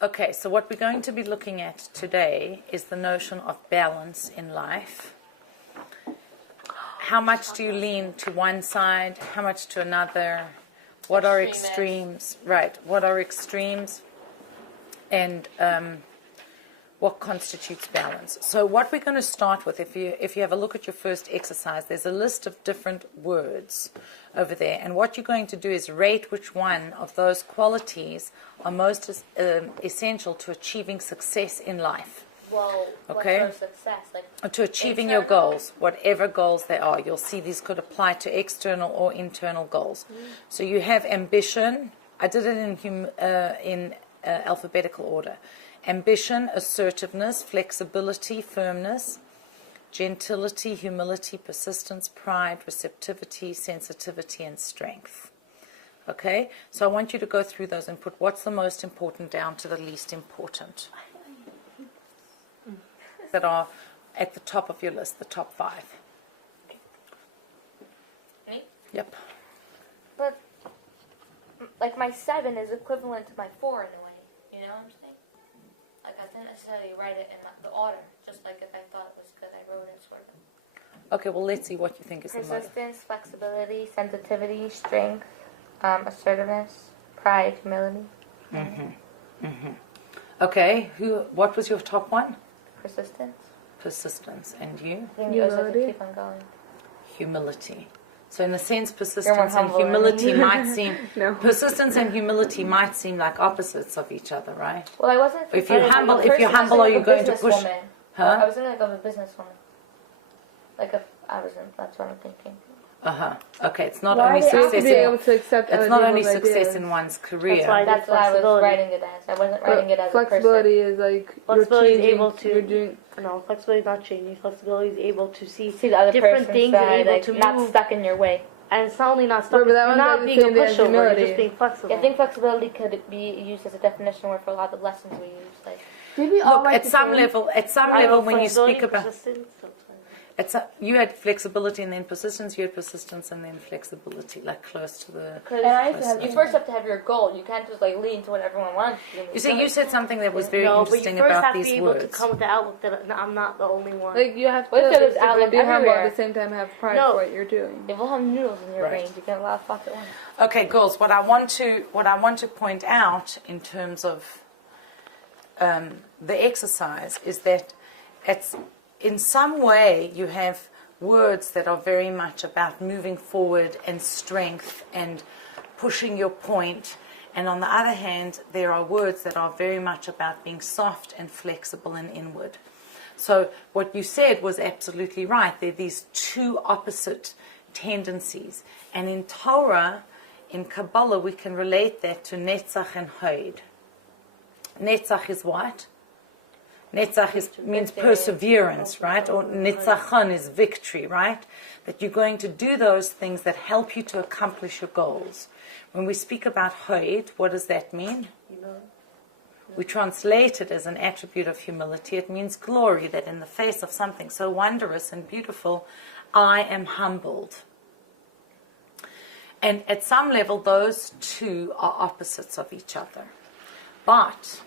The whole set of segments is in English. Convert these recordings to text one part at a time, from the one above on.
Okay, so what we're going to be looking at today is the notion of balance in life. How much do you lean to one side? How much to another? What are extremes? Right, what are extremes? And what constitutes balance? So what we're going to start with, if you have a look at your first exercise, there's a list of different words over there. And what you're going to do is rate which one of those qualities are most essential to achieving success in life. Well, okay? What's our success? Like to achieving your goals, whatever goals they are. You'll see these could apply to external or internal goals. So you have ambition. I did it in alphabetical order. Ambition, assertiveness, flexibility, firmness, gentility, humility, persistence, pride, receptivity, sensitivity, and strength. Okay? So I want you to go through those and put what's the most important down to the least important. That are at the top of your list, the top 5. Me? Yep. But, like, my 7 is equivalent to my 4 in a way. You know what I'm saying? Like, I didn't necessarily write it in the order. Just like if I thought it was good, I wrote it sort of. Okay, well, let's see what you think is the most. Persistence, flexibility, sensitivity, strength, assertiveness, pride, humility. Okay, what was your top one? Persistence. Persistence. And you? Humility. Keep on going. Humility. So in a sense, persistence and humility might seem persistence and humility might seem like opposites of each other, right? Well, I wasn't. If you're humble, are you going to push? Huh? I was thinking like of a businesswoman. That's what I'm thinking. Okay, it's not only success. It's not only success in one's career. That's why I was writing it as. I wasn't writing it as flexibility is like flexibility is able to. No, flexibility is not changing. Flexibility is able to see the other different things side, and able to not move. Stuck in your way. And it's not only not stuck. You're not being a pushover. You're just being flexible. I think flexibility could be used as a definition word for a lot of lessons we use. Like, look, at some level, when you speak about. You had flexibility and then persistence, you had persistence and then flexibility, like close to the... You first have to have your goal. You can't just like lean to what everyone wants. You see, you said something that was very interesting about these words. But you first have to be able to come with the outlook that I'm not the only one. Like you have to be humble at the same time have pride for what you're doing. If we'll have noodles in your range, you can have a lot of thoughts at once. Okay, girls, what I want to point out in terms of the exercise is that it's... In some way, you have words that are very much about moving forward and strength and pushing your point. And on the other hand, there are words that are very much about being soft and flexible and inward. So what you said was absolutely right. There are these two opposite tendencies. And in Torah, in Kabbalah, we can relate that to Netzach and Hod. Netzach is what? Netzach means perseverance, right? Or Nitzachon is victory, right? That you're going to do those things that help you to accomplish your goals. When we speak about Hod, what does that mean? We translate it as an attribute of humility. It means glory, that in the face of something so wondrous and beautiful, I am humbled. And at some level, those two are opposites of each other. But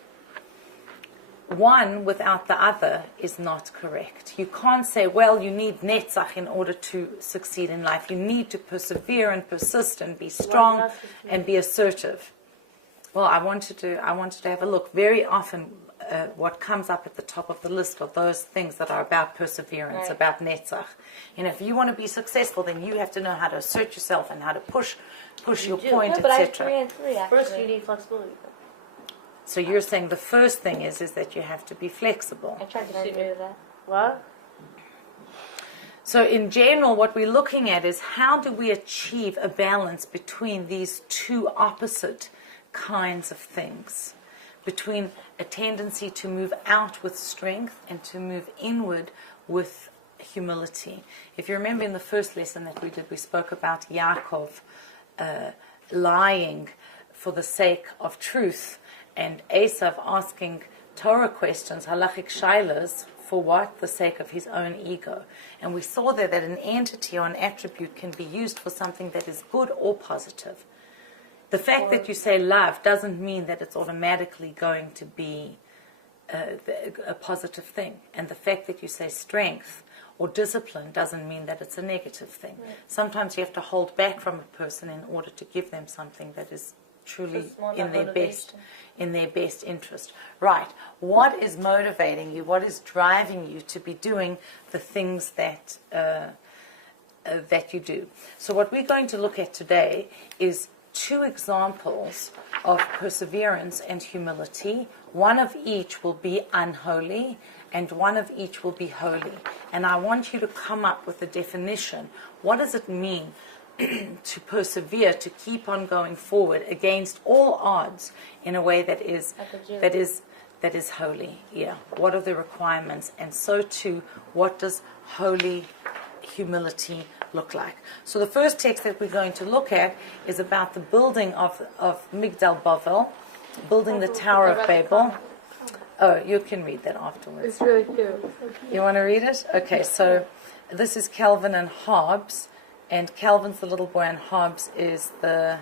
one without the other is not correct. You can't say, well, you need netzach in order to succeed in life. You need to persevere and persist and be strong and be assertive. Well, I wanted to have a look. Very often, what comes up at the top of the list are those things that are about perseverance, about netzach. You know, if you want to be successful, then you have to know how to assert yourself and how to push your point, etc. First, you need flexibility. So you're saying the first thing is that you have to be flexible. I tried to agree with that. What? So in general, what we're looking at is how do we achieve a balance between these two opposite kinds of things, between a tendency to move out with strength and to move inward with humility. If you remember in the first lesson that we did, we spoke about Yaakov lying for the sake of truth, and Esav asking Torah questions, halachic shailas, for what? The sake of his own ego. And we saw there that an entity or an attribute can be used for something that is good or positive. The fact that you say love doesn't mean that it's automatically going to be a positive thing. And the fact that you say strength or discipline doesn't mean that it's a negative thing. Right. Sometimes you have to hold back from a person in order to give them something that is truly in their best interest. Right. What is motivating you? What is driving you to be doing the things that that you do? So what we're going to look at today is 2 examples of perseverance and humility. One of each will be unholy, and one of each will be holy. And I want you to come up with a definition. What does it mean to persevere, to keep on going forward against all odds in a way that is holy? Yeah. What are the requirements? And so too, what does holy humility look like? So the first text that we're going to look at is about the building of Migdal Bavel, building the Tower of Babel. Oh, you can read that afterwards. It's really cute. You want to read it? Okay, so this is Calvin and Hobbes, and Calvin's the little boy and Hobbes is the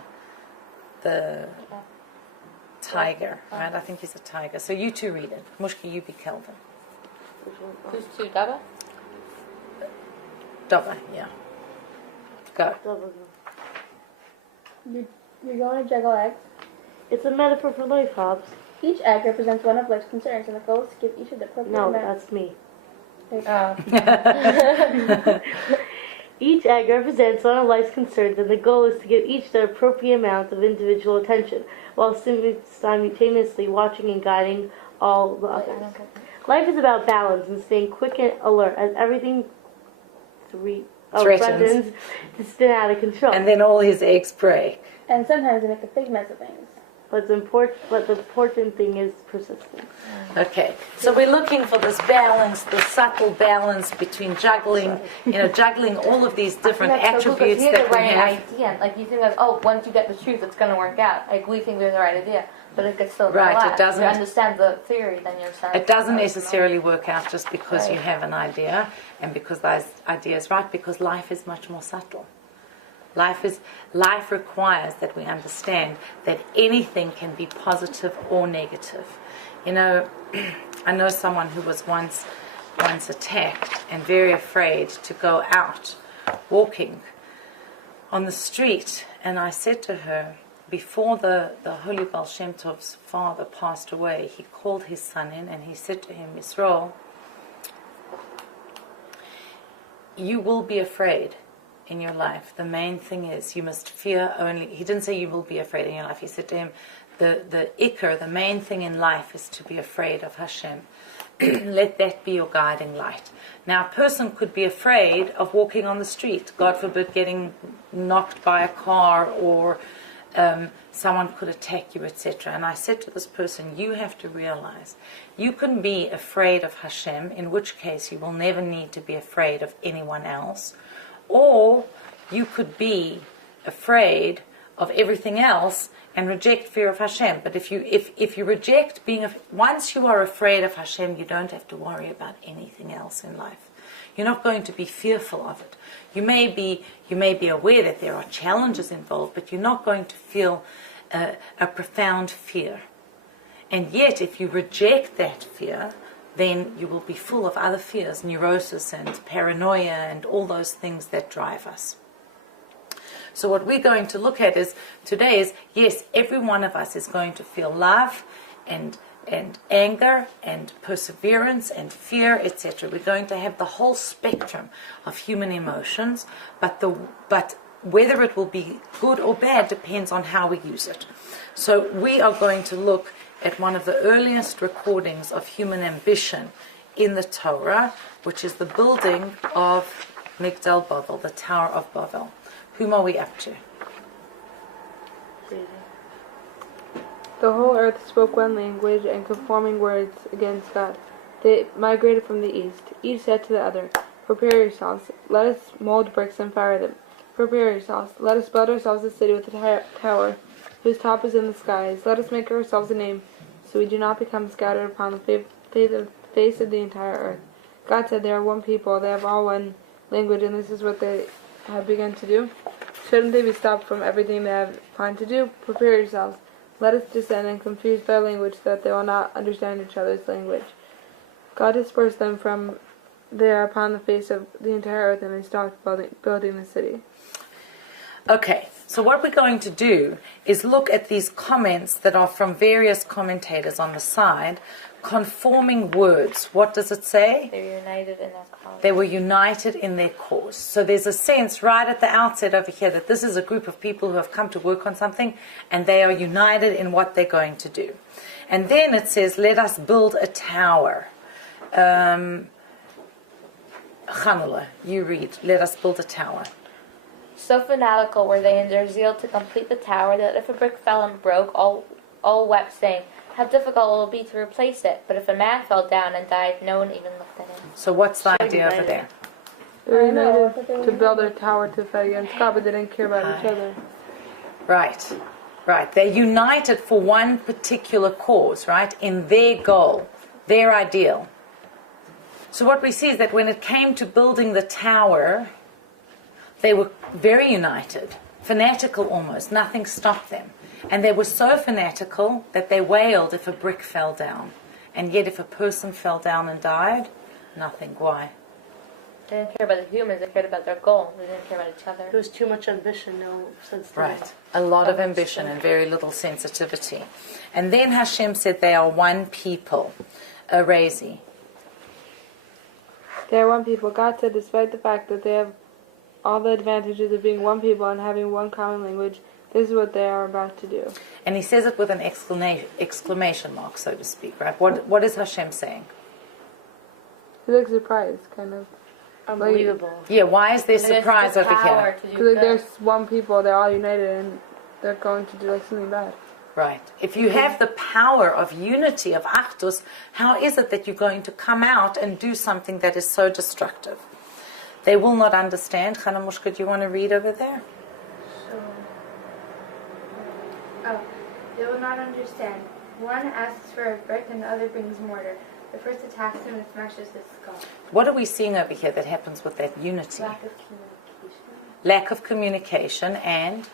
tiger, right? I think he's a tiger. So you 2 read it. Mushki, you be Calvin. Who's 2, Dava? Dova, yeah. Go. You're going to juggle eggs. It's a metaphor for life, Hobbs. Each egg represents one of life's concerns, and the goal is to give each of the appropriate No, amount. that's me. Oh. Each egg represents one of life's concerns, and the goal is to give each the appropriate amount of individual attention, while simultaneously watching and guiding all the others. Life is about balance and staying quick and alert as everything threatens to spin out of control. And then all his eggs break. And sometimes they make a big mess of things. But the important thing is persistence. Okay, so we're looking for this balance, the subtle balance between juggling, juggling all of these different attributes that we have. Idea. Like you think, once you get the truth, it's going to work out. Like we think we have the right idea, but it gets still Right, collapse. it doesn't. If you understand the theory, then you're starting. It doesn't necessarily work out just because you have an idea and because that idea is right, because life is much more subtle. Life requires that we understand that anything can be positive or negative. I know someone who was once attacked and very afraid to go out walking on the street, and I said to her, before the Holy Baal Shem Tov's father passed away, he called his son in and he said to him, Yisrael, you will be afraid in your life. The main thing is you must fear only. He didn't say you will be afraid in your life. He said to him, the ikar, the main thing in life is to be afraid of Hashem. Let that be your guiding light. Now, a person could be afraid of walking on the street, God forbid getting knocked by a car, or someone could attack you, etc. And I said to this person, you have to realize you can be afraid of Hashem, in which case you will never need to be afraid of anyone else. Or you could be afraid of everything else and reject fear of Hashem. But if you reject once you are afraid of Hashem, you don't have to worry about anything else in life. You're not going to be fearful of it. You may be aware that there are challenges involved, but you're not going to feel a profound fear. And yet, if you reject that fear, then you will be full of other fears, neurosis and paranoia and all those things that drive us. So what we're going to look at today is, yes, every one of us is going to feel love and anger and perseverance and fear, etc. We're going to have the whole spectrum of human emotions, but whether it will be good or bad depends on how we use it. So we are going to look at one of the earliest recordings of human ambition in the Torah, which is the building of Migdal Bavel, the Tower of Bavel. Whom are we up to? The whole earth spoke one language and conforming words against God. They migrated from the east. Each said to the other, prepare yourselves. Let us mold bricks and fire them. Prepare yourselves. Let us build ourselves a city with a tower whose top is in the skies. Let us make ourselves a name, so we do not become scattered upon the face of the entire earth. God said, they are one people, they have all one language, and this is what they have begun to do. Shouldn't they be stopped from everything they have planned to do? Prepare yourselves. Let us descend and confuse their language so that they will not understand each other's language. God dispersed them from there upon the face of the entire earth, and they stopped building the city. Okay, so what we're going to do is look at these comments that are from various commentators on the side, conforming words. What does it say? They were united in their cause. They were united in their cause. So there's a sense right at the outset over here that this is a group of people who have come to work on something, and they are united in what they're going to do. And then it says, let us build a tower. Chanula, you read, let us build a tower. So fanatical were they in their zeal to complete the tower that if a brick fell and broke, all wept, saying, how difficult it will be to replace it. But if a man fell down and died, no one even looked at him. So what's the idea over there? They were united to build their tower to fight against God, but they didn't care about each other. Right, right. They're united for one particular cause, right, in their goal, their ideal. So what we see is that when it came to building the tower, they were very united, fanatical almost. Nothing stopped them. And they were so fanatical that they wailed if a brick fell down. And yet if a person fell down and died, nothing. Why? They didn't care about the humans, they cared about their goal. They didn't care about each other. There was too much ambition, no sensitivity. Right. A lot of ambition and very little sensitivity. And then Hashem said they are one people. Razi. They are one people. God said, despite the fact that they have all the advantages of being one people and having one common language, this is what they are about to do. And he says it with an exclamation mark, so to speak, right? What is Hashem saying? He looks surprised, kind of. Unbelievable. Yeah, why is there surprise over here? Because there's one people, they're all united, and they're going to do something bad. Right. If you have the power of unity, of achdus, how is it that you're going to come out and do something that is so destructive? They will not understand. Chana Mushka, do you want to read over there? They will not understand. One asks for a brick and the other brings mortar. The first attacks him and smashes his skull. What are we seeing over here that happens with that unity? Lack of communication. Lack of communication, and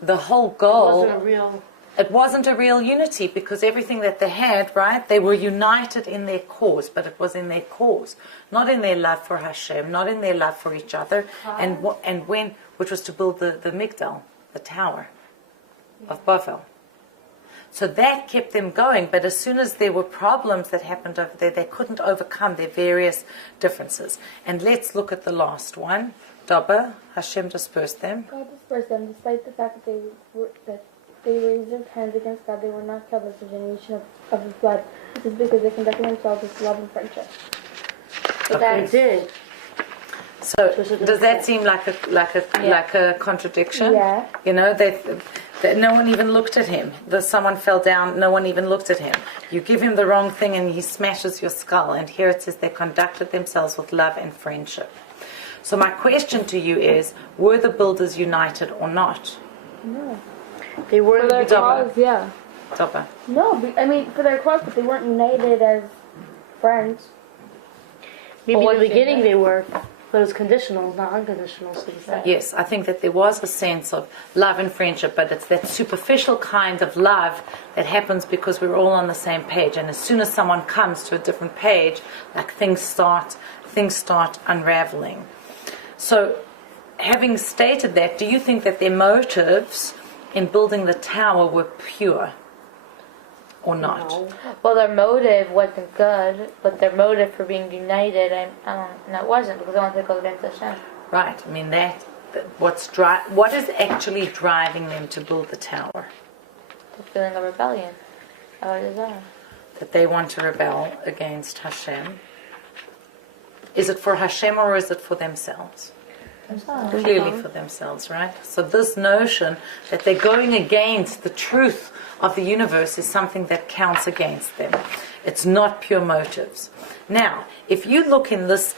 the whole goal... It wasn't a real unity, because everything that they had, right, they were united in their cause, but it was in their cause, not in their love for Hashem, not in their love for each other, which was to build the Migdal, the tower of Bavel. So that kept them going, but as soon as there were problems that happened over there, they couldn't overcome their various differences. And let's look at the last one. Dabba, Hashem dispersed them. God dispersed them, despite the fact that they raised their hands against God. They were not killed as a generation of the flood. This is because they conducted themselves with love and friendship. They did. So does that seem like a contradiction? Yeah. You know, that no one even looked at him. Someone fell down, no one even looked at him. You give him the wrong thing and he smashes your skull. And here it says they conducted themselves with love and friendship. So my question to you is, were the builders united or not? No. They were For their cause, yeah. Dabba. No, I mean, for their cause, but they weren't united as friends. Maybe in the beginning they were, but it was conditional, not unconditional, so to say. Yes, I think that there was a sense of love and friendship, but it's that superficial kind of love that happens because we're all on the same page. And as soon as someone comes to a different page, like things start unraveling. So, having stated that, do you think that their motives in building the tower were pure or not? No. Well, their motive wasn't good, but their motive for being united, it wasn't, because they wanted to go against Hashem. Right. I mean, what is actually driving them to build the tower? The feeling of rebellion. How it is that? That they want to rebel against Hashem. Is it for Hashem or is it for themselves? Clearly for themselves, right? So this notion that they're going against the truth of the universe is something that counts against them. It's not pure motives. Now, if you look in this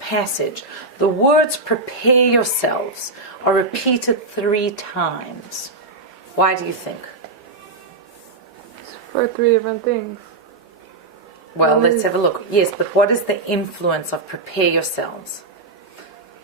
passage, the words "prepare yourselves" are repeated 3 times. Why do you think? It's for 3 different things. Well, let's have a look. Yes, but what is the influence of "prepare yourselves"?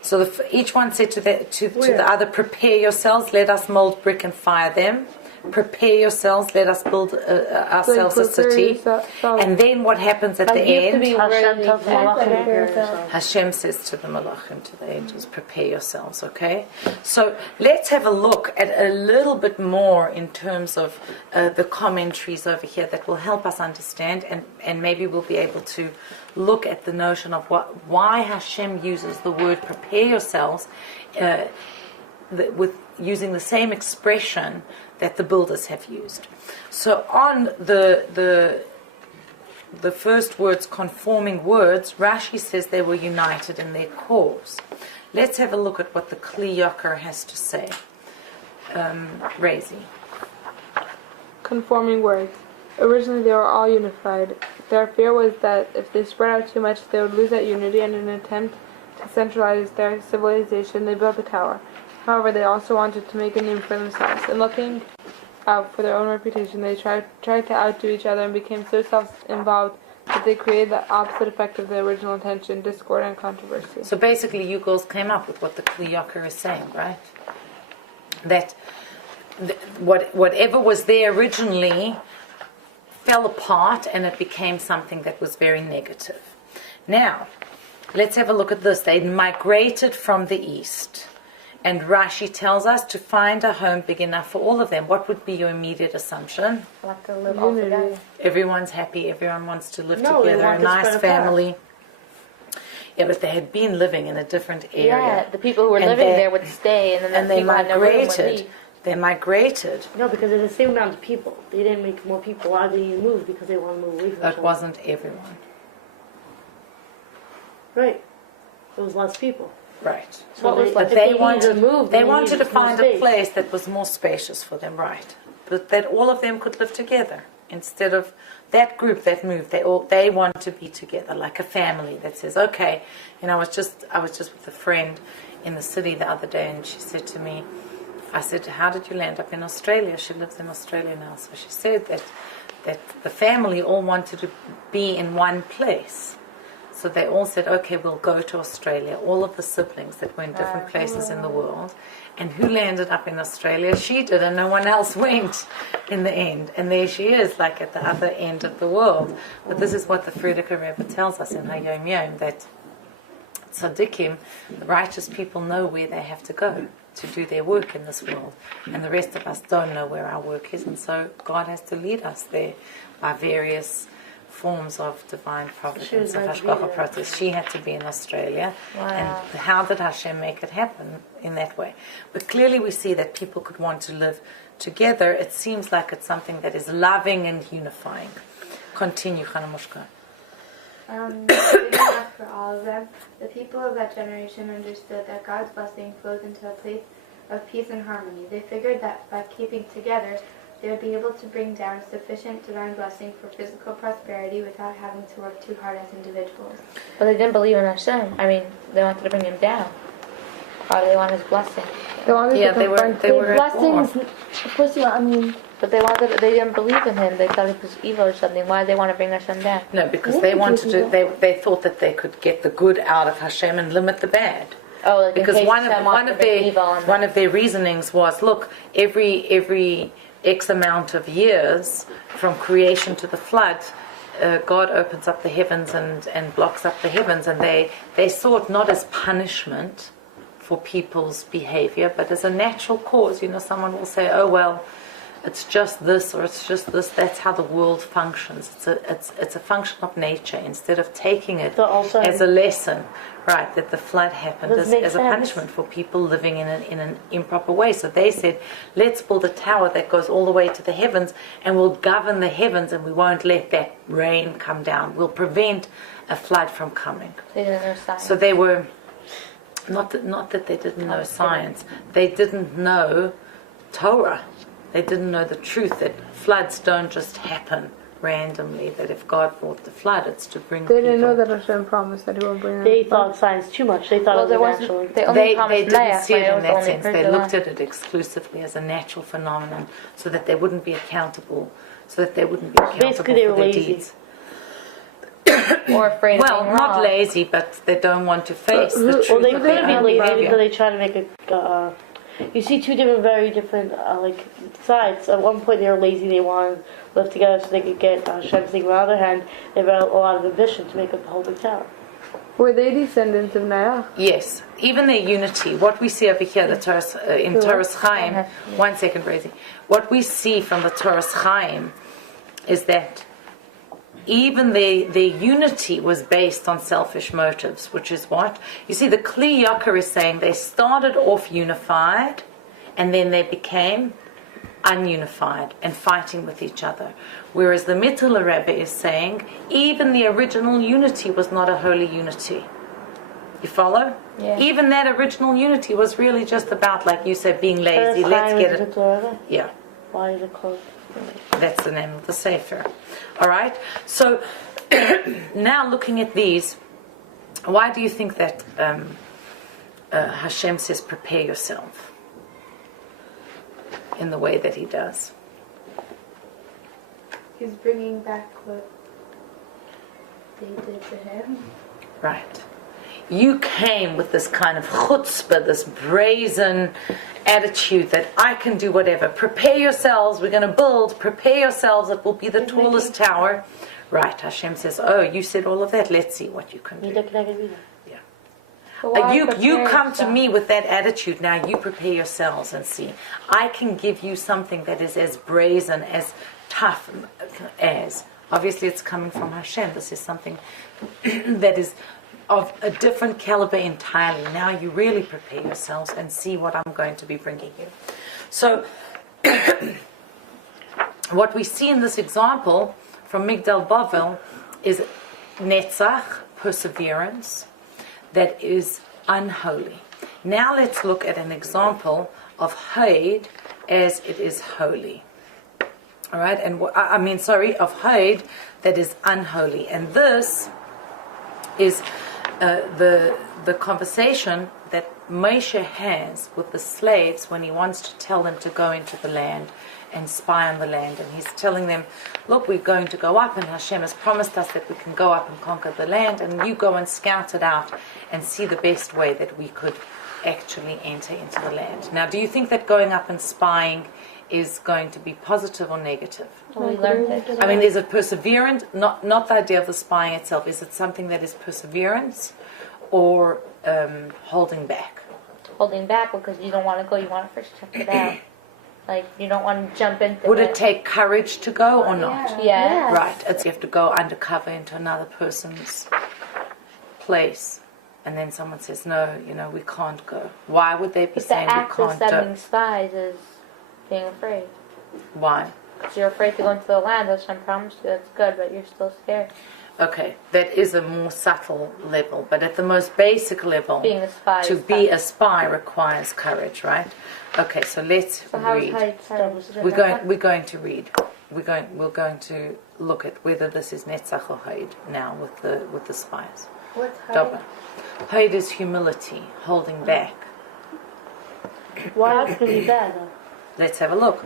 So each one said to the other, prepare yourselves, let us mold brick and fire them. Prepare yourselves, let us build ourselves a city. And then what happens at the end? Hashem tells the Malachim to prepare yourselves. Hashem says to the Malachim, to the angels, prepare yourselves, okay? So let's have a look at a little bit more in terms of the commentaries over here that will help us understand, and maybe we'll be able to look at the notion of why Hashem uses the word prepare yourselves with using the same expression that the builders have used. So on the first words, conforming words, Rashi says they were united in their cause. Let's have a look at what the Kli Yakar has to say. Razi. Conforming words. Originally they were all unified. Their fear was that if they spread out too much, they would lose that unity, and in an attempt to centralize their civilization, they built a tower. However, they also wanted to make a name for themselves. In looking out for their own reputation, they tried to outdo each other and became so self-involved that they created the opposite effect of their original intention, discord and controversy. So basically you girls came up with what the Kli Yakar is saying, right? That whatever was there originally fell apart and it became something that was very negative. Now, let's have a look at this. They migrated from the east. And Rashi tells us to find a home big enough for all of them. What would be your immediate assumption? Like to live all together. Everyone's happy. Everyone wants to live together. A nice family. Yeah, but they had been living in a different area. Yeah, the people who were living there would stay, and then they people had no room would migrated. leave. They migrated. No, because there's the same amount of people. They didn't make more people. Why did you move? Because they want to move away from each It other. wasn't everyone. Right. It was less people. Right. So But if they needed wanted to move, they they wanted to needed more find a space. place that was more spacious for them, right? But that all of them could live together instead of that group that moved. They want to be together like a family that says, okay. I was just with a friend in the city the other day, and she said to me, I said, how did you land up in Australia? She lives in Australia now. So she said that the family all wanted to be in one place. So they all said, okay, we'll go to Australia. All of the siblings that were in different places in the world. And who landed up in Australia? She did, and no one else went in the end. And there she is, like at the other end of the world. But this is what the Frierdiker Rebbe tells us in Hayom Yom, that tzaddikim, the righteous people, know where they have to go to do their work in this world. And the rest of us don't know where our work is. And so God has to lead us there by various forms of divine providence, of Hashgacha Pratis. She had to be in Australia. Wow. And how did Hashem make it happen in that way? But clearly we see that people could want to live together. It seems like it's something that is loving and unifying. Continue, Chanamushka. Big enough for all of them. The people of that generation understood that God's blessing flows into a place of peace and harmony. They figured that by keeping together, they would be able to bring down sufficient divine blessing for physical prosperity without having to work too hard as individuals. But they didn't believe in Hashem. I mean, they wanted to bring him down. Or they want his blessing. They wanted to they were at war. But they didn't believe in him. They thought it was evil or something. Why did they want to bring Hashem down? No, because they wanted to. They thought that they could get the good out of Hashem and limit the bad. Oh, like Because one of their reasonings was, look, every X amount of years from creation to the flood, God opens up the heavens and blocks up the heavens, and they saw it not as punishment for people's behavior, but as a natural cause. Someone will say, oh well, it's just this or it's just this. That's how the world functions. It's a function of nature, instead of taking it as a lesson, right? That the flood happened as a punishment for people living in an improper way. So they said, let's build a tower that goes all the way to the heavens, and we'll govern the heavens, and we won't let that rain come down. We'll prevent a flood from coming. They didn't know science. So they were not that they didn't know science. They didn't know Torah. They didn't know the truth that floods don't just happen randomly, that if God brought the flood, it's to bring They people. didn't know that Hashem promised that He would bring They them. thought science too much. They thought it was natural. They didn't see it in that sense. They looked at it exclusively as a natural phenomenon, so that they wouldn't be accountable. So that they wouldn't be accountable Basically, they for were their lazy. deeds. or afraid of Well, being not wrong. lazy, but they don't want to face the truth Well, they of could their be own lazy behavior. because they try to make a. You see two different, very different, sides. At one point, they were lazy; they wanted to live together so they could get Shem's thing. On the other hand, they had a lot of ambition to make up the whole big tower. Were they descendants of Noah? Yes, even their unity. What we see over here, the Torah, in Torah Chaim. One second, Rosie. What we see from the Torah Chaim is that even their unity was based on selfish motives, which is what? You see, the Kli Yakar is saying they started off unified and then they became ununified and fighting with each other. Whereas the Mittler Rebbe is saying even the original unity was not a holy unity. You follow? Yeah. Even that original unity was really just about, like you said, being lazy. Let's get it. Yeah. Why is it called? That's the name of the Sefer. All right? So, now looking at these, why do you think that Hashem says, prepare yourself in the way that he does? He's bringing back what they did to him. Right. You came with this kind of chutzpah, this brazen attitude that I can do whatever. Prepare yourselves, we're going to build, prepare yourselves, it will be the tallest tower. Right, Hashem says, oh, you said all of that, let's see what you can do. Yeah. You come to me with that attitude, now you prepare yourselves and see. I can give you something that is as brazen, as tough as. Obviously it's coming from Hashem. This is something that is of a different caliber entirely. Now you really prepare yourselves and see what I'm going to be bringing you. So, what we see in this example from Migdal Bavel is netzach, perseverance, that is unholy. Now let's look at an example of Haid as it is holy. All right, and of Haid that is unholy. And this is the conversation that Moshe has with the slaves when he wants to tell them to go into the land and spy on the land. And he's telling them, look, we're going to go up and Hashem has promised us that we can go up and conquer the land, and you go and scout it out and see the best way that we could actually enter into the land. Now, do you think that going up and spying is going to be positive or negative? Well, we learned it. I mean, is it perseverance? Not the idea of the spying itself. Is it something that is perseverance or holding back? Holding back because you don't want to go. You want to first check it out. Like, you don't want to jump into Would it take courage to go or not? Yeah. Right. It's, you have to go undercover into another person's place. And then someone says, no, we can't go. Why would they be But the saying we act of can't sending go? spies is being afraid. Why? Because you're afraid to go into the land. That's what I promised you. That's good, but you're still scared. Okay, that is a more subtle level, but at the most basic level, Being a spy. to is be tough. a spy requires courage, right? Okay, so let's So how is read. Haid started? We're going to read. We're going to look at whether this is Netzach or Haid now with the spies. What's Dobra. Haid is humility, holding back. Why else could be bad, though? Let's have a look.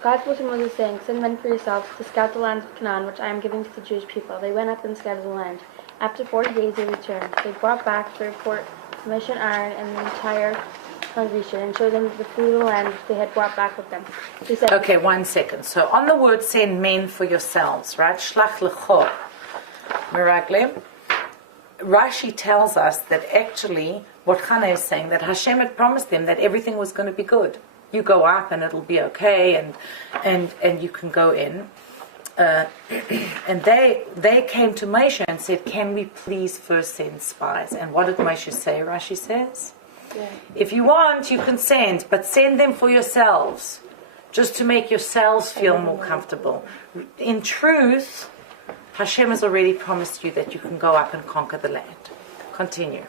God spoke to Moses, saying, "Send men for yourselves to scout the land of Canaan, which I am giving to the Jewish people." They went up and scouted the land. After 40 days they returned. They brought back the report to Moshe and Aaron and the entire congregation and showed them the fruit of the land which they had brought back with them. They said, Okay, 1 second. So on the word send men for yourselves, right? Shlach lecho, meraglim. Rashi tells us that actually what Chana is saying, that Hashem had promised them that everything was going to be good. You go up and it'll be okay, and you can go in. And they came to Moshe and said, can we please first send spies? And what did Moshe say? Rashi says, if you want, you can send, but send them for yourselves, just to make yourselves feel more comfortable. In truth, Hashem has already promised you that you can go up and conquer the land. Continue.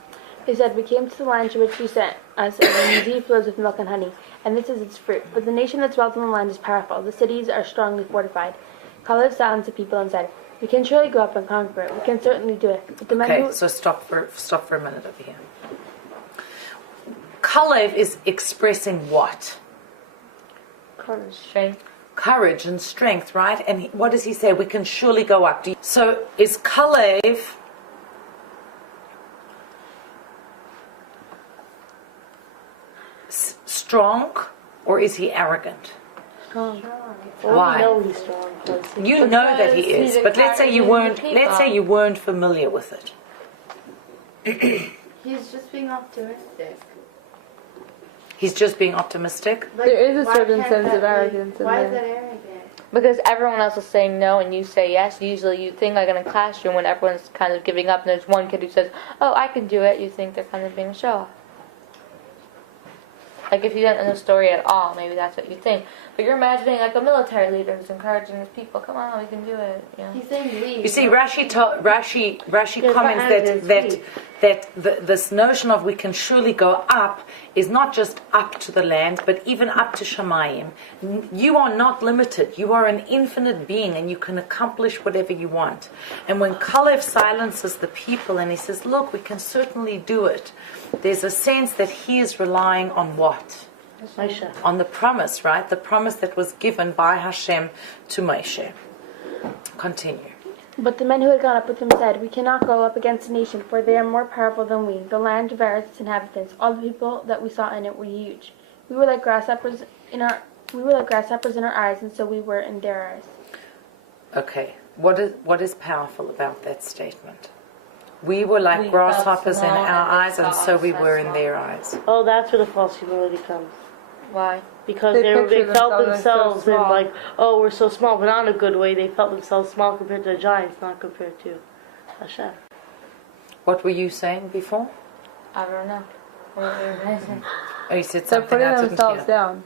They said, "We came to the land to which you sent us, and the sea flows with milk and honey, and this is its fruit. But the nation that dwells on the land is powerful. The cities are strongly fortified." Caleb silenced the people and said, "We can surely go up and conquer it. We can certainly do it." But the men Okay, who... so stop for a minute over here. Caleb is expressing what? Strength. courage and strength, right? And what does he say? We can surely go up. So is Kalev strong or is he arrogant? Strong. Why? We know he's strong. You know that he is, but let's say you weren't familiar with it. He's just being optimistic. He's just being optimistic. Like, There is a why certain can't sense that of be- arrogance in Why is there. that arrogant? Because everyone else is saying no and you say yes. Usually you think like in a classroom when everyone's kind of giving up and there's one kid who says, oh, I can do it, you think they're kind of being a show off. Like if you don't know the story at all, maybe that's what you think. But you're imagining like a military leader who's encouraging his people, come on, we can do it. You know? He's saying leave. You see, Rashi Yeah, comments that this notion of we can surely go up is not just up to the land, but even up to Shemayim. You are not limited. You are an infinite being, and you can accomplish whatever you want. And when Kalev silences the people and he says, look, we can certainly do it, there's a sense that he is relying on what? Moshe. On the promise, right? The promise that was given by Hashem to Moshe. Continue. But the men who had gone up with him said, we cannot go up against a nation, for they are more powerful than we. The land devours its inhabitants. All the people that we saw in it were huge. We were like grasshoppers in our eyes, and so we were in their eyes. Okay. What is powerful about that statement? We were like grasshoppers in our eyes, and so we were in their eyes. Oh, that's where the false humility comes. Why? Because They they picture felt themselves themselves as so in small. like, oh, we're so small, but not in a good way. They felt themselves small compared to the giants, not compared to Hashem. What were you saying before? I don't know. What were you saying? Oh, you said They're something putting I didn't themselves hear. down.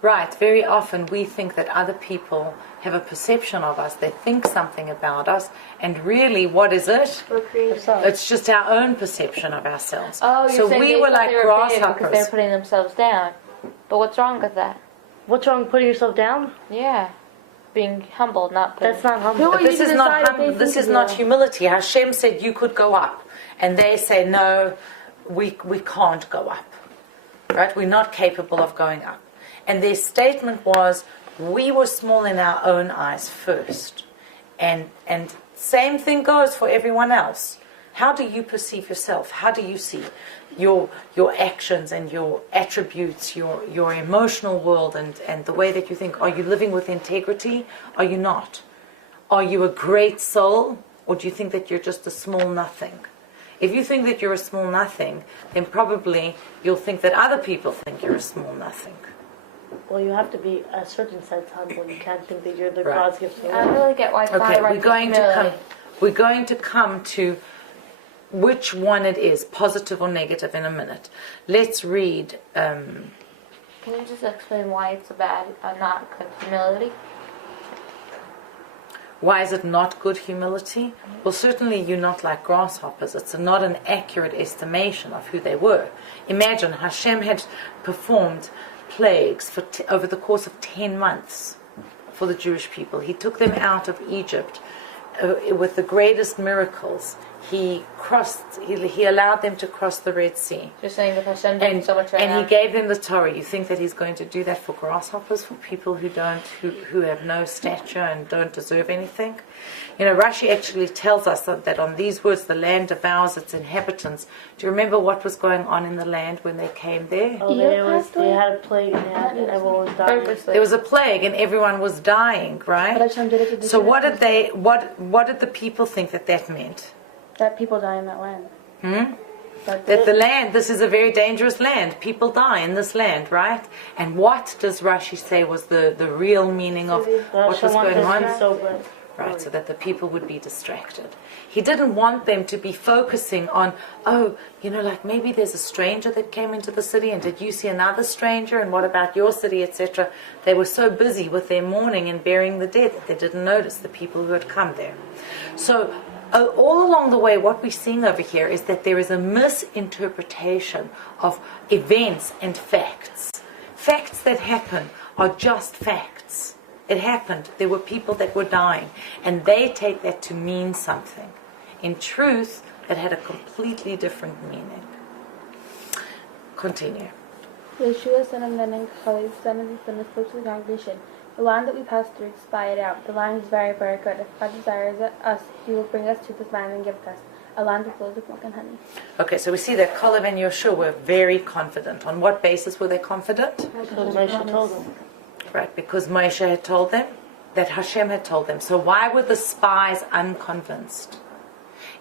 Right. Very often we think that other people have a perception of us. They think something about us, and really, what is it? We're creative. It's just our own perception of ourselves. Oh, you're so saying we they were thought like they were creative because grasshoppers. they're putting themselves down. But what's wrong with that? What's wrong with putting yourself down? Yeah. Being humble, not putting... That's not humble. Who are you This to is not decide if they this think is you not are? humility. Hashem said you could go up, and they say no, we can't go up. Right? We're not capable of going up. And their statement was, we were small in our own eyes first, and same thing goes for everyone else. How do you perceive yourself? How do you see your actions and your attributes, your emotional world and the way that you think? Are you living with integrity? Are you not? Are you a great soul, or do you think that you're just a small nothing? If you think that you're a small nothing, then probably you'll think that other people think you're a small nothing. Well, you have to be a certain sense humble. You can't think that you're the Right. God's gift to the I don't world. really get why it's Okay, not right we're going to come. humility. We're going to come to which one it is, positive or negative, in a minute. Let's read. Can you just explain why it's a bad, not good humility? Why is it not good humility? Well, certainly you're not like grasshoppers. It's not an accurate estimation of who they were. Imagine Hashem had performed plagues for over the course of 10 months for the Jewish people. He took them out of Egypt with the greatest miracles. He allowed them to cross the Red Sea. You're saying that Hashem doing so much right And now. he gave them the Torah. You think that he's going to do that for grasshoppers, for people who have no stature and don't deserve anything? You know, Rashi actually tells us that on these words, the land devours its inhabitants. Do you remember what was going on in the land when they came there? Oh, they had a plague and everyone was dying. Purposely. There was a plague and everyone was dying, But right? Hashem did it to So destroy what did the people think that meant? that people die in that land. That That the land, this is a very dangerous land. People die in this land, right? And what does Rashi say was the real meaning of what was going on? Right, so that the people would be distracted. He didn't want them to be focusing on, oh, you know, like maybe there's a stranger that came into the city, and did you see another stranger, and what about your city, etc. They were so busy with their mourning and burying the dead that they didn't notice the people who had come there. So all along the way, what we're seeing over here is that there is a misinterpretation of events and facts. Facts that happen are just facts. It happened. There were people that were dying, and they take that to mean something. In truth, it had a completely different meaning. Continue. Yeshua, son of Nun, and Caleb, son of the spoke to the congregation. The land that we passed through to spy it out, the land is very, very good. If God desires us, He will bring us to this land and give it us, a land that flows with milk and honey. Okay, so we see that Caleb and Joshua were very confident. On what basis were they confident? Because Moshe told them. Right, because Moshe had told them, that Hashem had told them. So why were the spies unconvinced?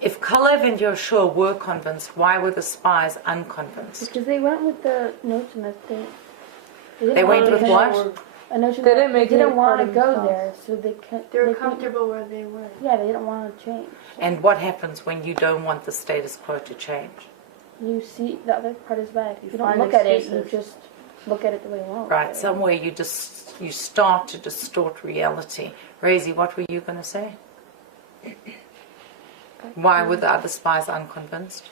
If Caleb and Joshua were convinced, why were the spies unconvinced? Because they went with the notion that They went with what? A notion They that didn't make they didn't it want part to of go themselves. there, so they They were couldn't- comfortable where they were. Yeah, they didn't want to change. And what happens when you don't want the status quo to change? You see the other part is bad. You You don't find look at it, you excuses. just look at it the way you want. Right, somewhere you start to distort reality. Razy, what were you going to say? Why were the other spies unconvinced?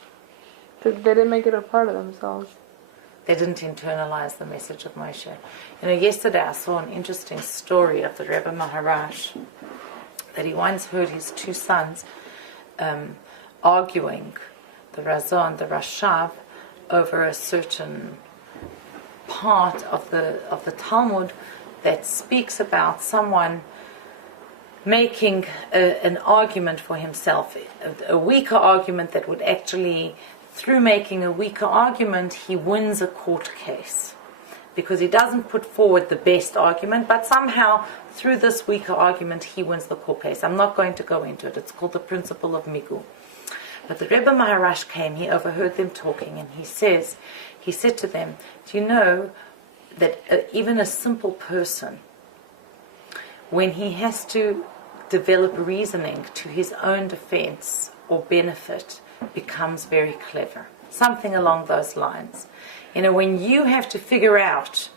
Because they didn't make it a part of themselves. They didn't internalize the message of Moshe. You know, yesterday I saw an interesting story of the Rebbe Maharash, that he once heard his two sons arguing, the Razah and the Rashav, over a certain part of the Talmud that speaks about someone making an argument for himself, a weaker argument that would actually, through making a weaker argument, he wins a court case. Because he doesn't put forward the best argument, but somehow through this weaker argument he wins the court case. I'm not going to go into it. It's called the principle of Migu. But the Rebbe Maharash came, he overheard them talking, and he said to them, do you know that even a simple person, when he has to develop reasoning to his own defense or benefit, becomes very clever? Something along those lines. You know, when you have to figure out,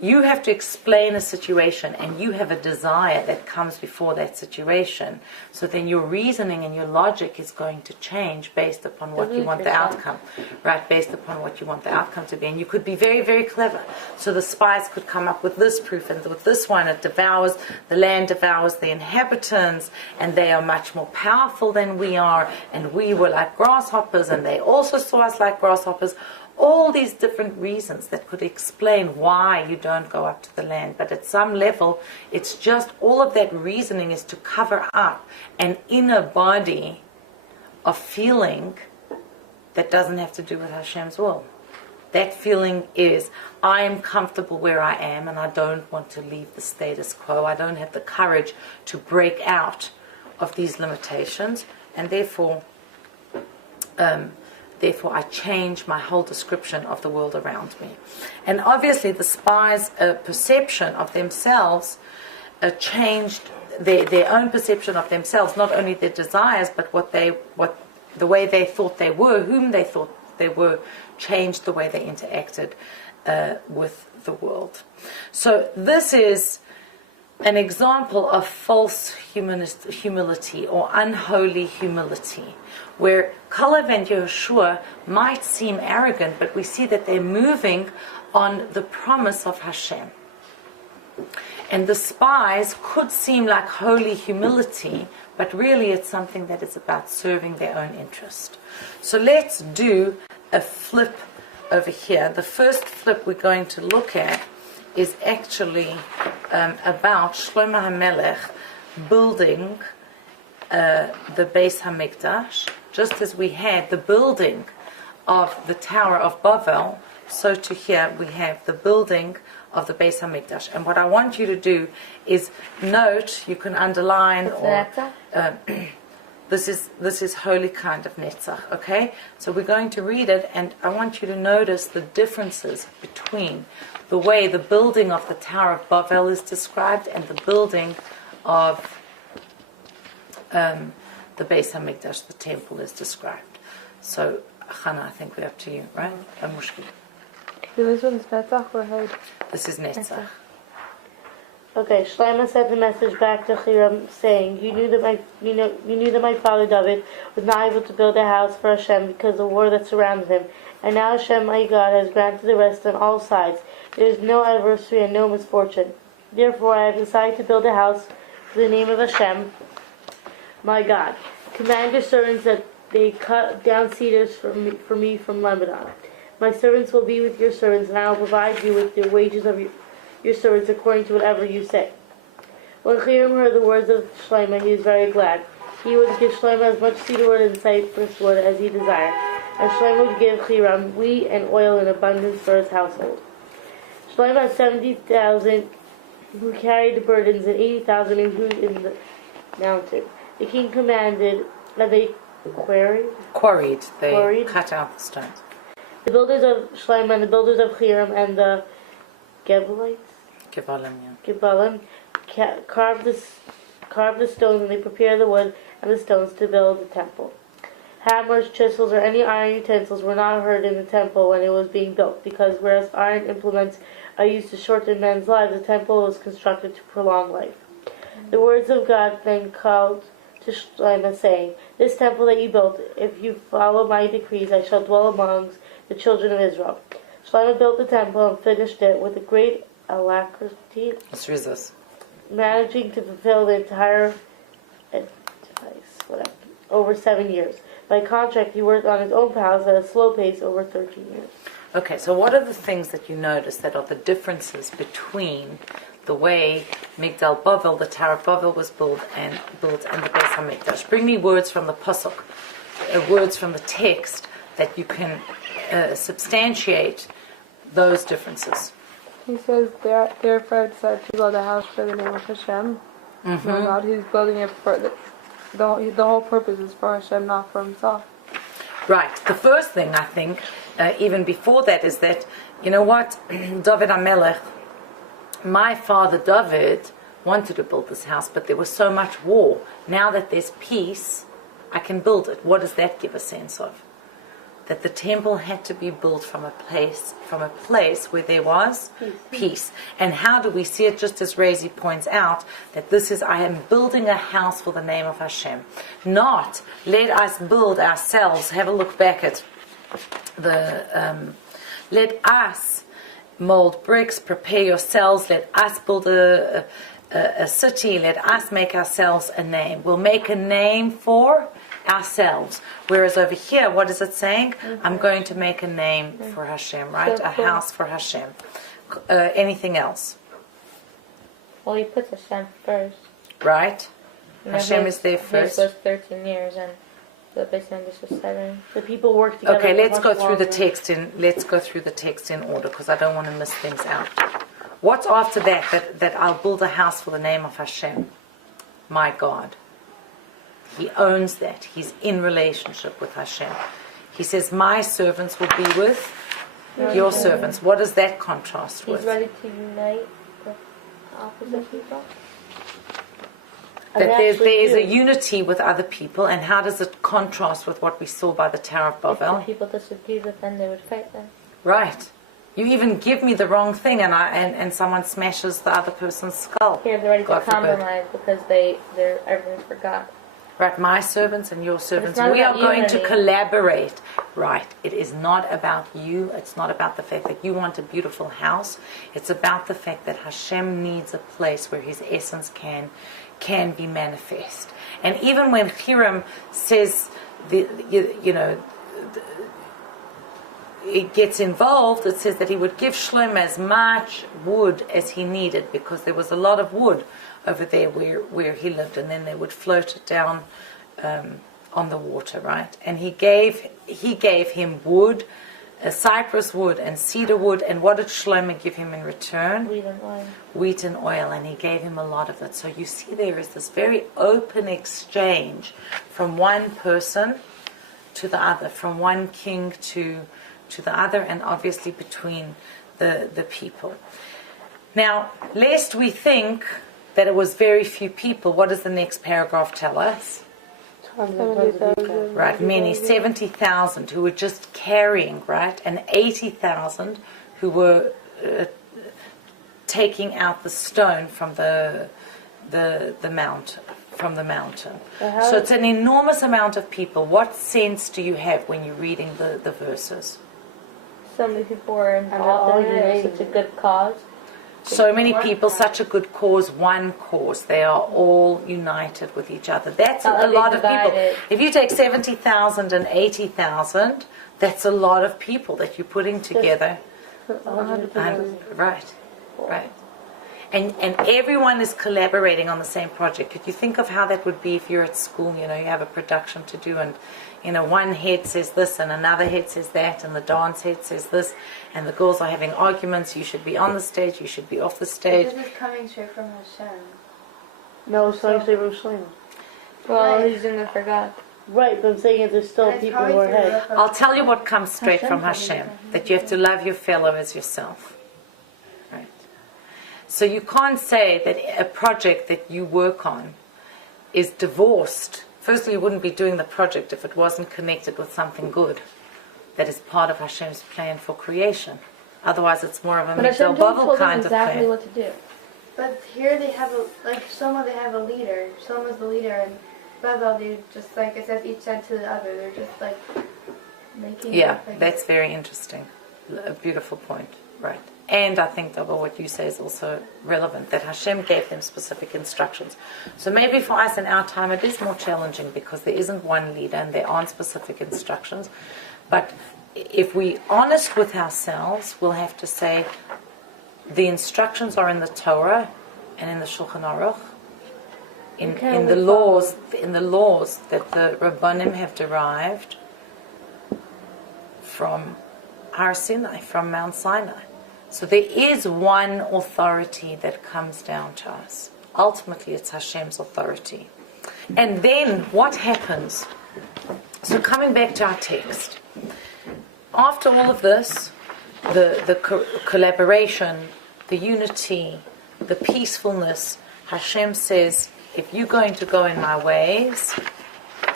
you have to explain a situation and you have a desire that comes before that situation, so then your reasoning and your logic is going to change based upon what you want the outcome, right? Based upon what you want the outcome to be. And you could be very, very clever. So the spies could come up with this proof, and with this one it devours, the land devours the inhabitants, and they are much more powerful than we are, and we were like grasshoppers and they also saw us like grasshoppers. All these different reasons that could explain why you don't go up to the land. But at some level, it's just all of that reasoning is to cover up an inner body of feeling that doesn't have to do with Hashem's will. That feeling is, I am comfortable where I am and I don't want to leave the status quo. I don't have the courage to break out of these limitations, and therefore I change my whole description of the world around me. And obviously the spies' perception of themselves changed their own perception of themselves, not only their desires, but the way they thought they were, whom they thought they were, changed the way they interacted with the world. So this is an example of false humility or unholy humility, where Caleb and Joshua might seem arrogant, but we see that they're moving on the promise of Hashem. And the spies could seem like holy humility, but really it's something that is about serving their own interest. So let's do a flip over here. The first flip we're going to look at is actually about Shlomo HaMelech building the Beis HaMikdash. Just as we had the building of the Tower of Babel, so to here we have the building of the Beis HaMikdash. And what I want you to do is note, you can underline, or this is holy kind of Netzach, okay? So we're going to read it, and I want you to notice the differences between the way the building of the Tower of Babel is described and the building of the Beis HaMikdash, the temple, is described. So, Chana, I think we're up to you, right? Mushki. This one's Netzach or Hod? This is Netzach. Okay, Shlomo sent a message back to Hiram saying, You knew that my father David was not able to build a house for Hashem because of the war that surrounded him, and now Hashem, my God, has granted the rest on all sides. There is no adversity and no misfortune. Therefore, I have decided to build a house for the name of Hashem, my God. Command your servants that they cut down cedars for me from Lebanon. My servants will be with your servants, and I will provide you with the wages of your servants according to whatever you say. When Hiram heard the words of Shlomo, he was very glad. He would give Shlomo as much cedar wood and cypress wood as he desired, and Shlomo would give Hiram wheat and oil in abundance for his household. Shlomo had 70,000 who carried the burdens and 80,000 who in the mountain. The king commanded that they Quarried. They cut out the stones. The builders of Shlomo and the builders of Hiram and the Gebalites, Gebalim, carved the stones, and they prepared the wood and the stones to build the temple. Hammers, chisels, or any iron utensils were not heard in the temple when it was being built, because whereas iron implements are used to shorten men's lives, the temple was constructed to prolong life. The words of God then called to Shlomo, saying, "This temple that you built, if you follow my decrees, I shall dwell amongst the children of Israel." Shlomo built the temple and finished it with a great alacrity, managing to fulfill the entire edifice over 7 years. By contract, he worked on his own palace at a slow pace over 13 years. Okay, so what are the things that you notice that are the differences between the way Migdal Bavel, the Tower of Bavel, was built and the Beis HaMikdash? Bring me words from the pasuk, words from the text that you can substantiate those differences. He says, therefore I decided to build a house for the name of Hashem. No God, he's building it for the whole purpose is for Hashem, not for himself. Right. The first thing, I think, even before that, is that, you know what, David HaMelech, my father David wanted to build this house, but there was so much war. Now that there's peace, I can build it. What does that give a sense of? That the temple had to be built from a place where there was peace. And how do we see it? Just as Razi points out, that this is, I am building a house for the name of Hashem. Not, let us build ourselves. Have a look back at the, let us mold bricks, prepare yourselves, let us build a city, let us make ourselves a name. We'll make a name for ourselves. Whereas over here, what is it saying? I'm going to make a name for Hashem, right? A house for Hashem. Anything else? Well, he puts Hashem first. Right? Hashem is there first. His was 13 years and the Beis HaMikdash was 7. The people work together. Okay, let's go through the text in. Let's go through the text in order, because I don't want to miss things out. What's after that I'll build a house for the name of Hashem, my God. He owns that. He's in relationship with Hashem. He says, my servants will be with your servants. What does that contrast with? He's ready to unite with opposite people. That there is a unity with other people, and how does it contrast with what we saw by the Tower of Babel? If the people disagreed with them, they would fight them. Right. You even give me the wrong thing, and someone smashes the other person's skull. Here they're ready to compromise because they're everything's for God. Right, my servants and your servants. We are going to collaborate. Right. It is not about you. It's not about the fact that you want a beautiful house. It's about the fact that Hashem needs a place where His essence can be manifest. And even when Hiram says, it gets involved, it says that he would give Shlomo as much wood as he needed, because there was a lot of wood over there where he lived, and then they would float it down on the water, right? And he gave him wood, cypress wood and cedar wood, and what did Shlomo give him in return? Wheat and oil. Wheat and oil, and he gave him a lot of it. So you see there is this very open exchange from one person to the other, from one king to the other, and obviously between the people. Now, lest we think that it was very few people, what does the next paragraph tell us? 70,000. Right, many, 70,000 who were just carrying, right, and 80,000 who were taking out the stone from the mountain. So it's an enormous amount of people. What sense do you have when you're reading the verses? So many people were involved in it. It was such a good cause. So many people, such a good cause, one cause. They are all united with each other. That's a lot of people. If you take 70,000 and 80,000, that's a lot of people that you're putting together. Right. and everyone is collaborating on the same project. Could you think of how that would be if you're at school? You have a production to do, and one head says this and another head says that, and the dance head says this, and the girls are having arguments. You should be on the stage, you should be off the stage. This is coming straight from Hashem. No, it's not straight from Shimona. Well, Right. he's doing it for God. Right, but I'm saying that there's still It's people probably who are through ahead. the- I'll tell you what comes straight from Hashem, that you have to love your fellow as yourself. Right. So you can't say that a project that you work on is divorced. Firstly, you wouldn't be doing the project if it wasn't connected with something good that is part of Hashem's plan for creation. Otherwise, it's more of a But Hashem Migdal told Bavel them kind of exactly plan. what to do. But here they have Shlomo, they have a leader. Shlomo's the leader, and Bevel, they just like it says each said to the other. They're just like making. Yeah, it, like, that's very interesting. A beautiful point, right? And I think, Double, what you say is also relevant, that Hashem gave them specific instructions. So maybe for us in our time it is more challenging because there isn't one leader and there aren't specific instructions. But if we're honest with ourselves, we'll have to say the instructions are in the Torah and in the Shulchan Aruch, in the laws that the Rabbanim have derived from Har Sinai, from Mount Sinai. So there is one authority that comes down to us. Ultimately, it's Hashem's authority. And then what happens? So coming back to our text, after all of this, the collaboration, the unity, the peacefulness, Hashem says, if you're going to go in my ways,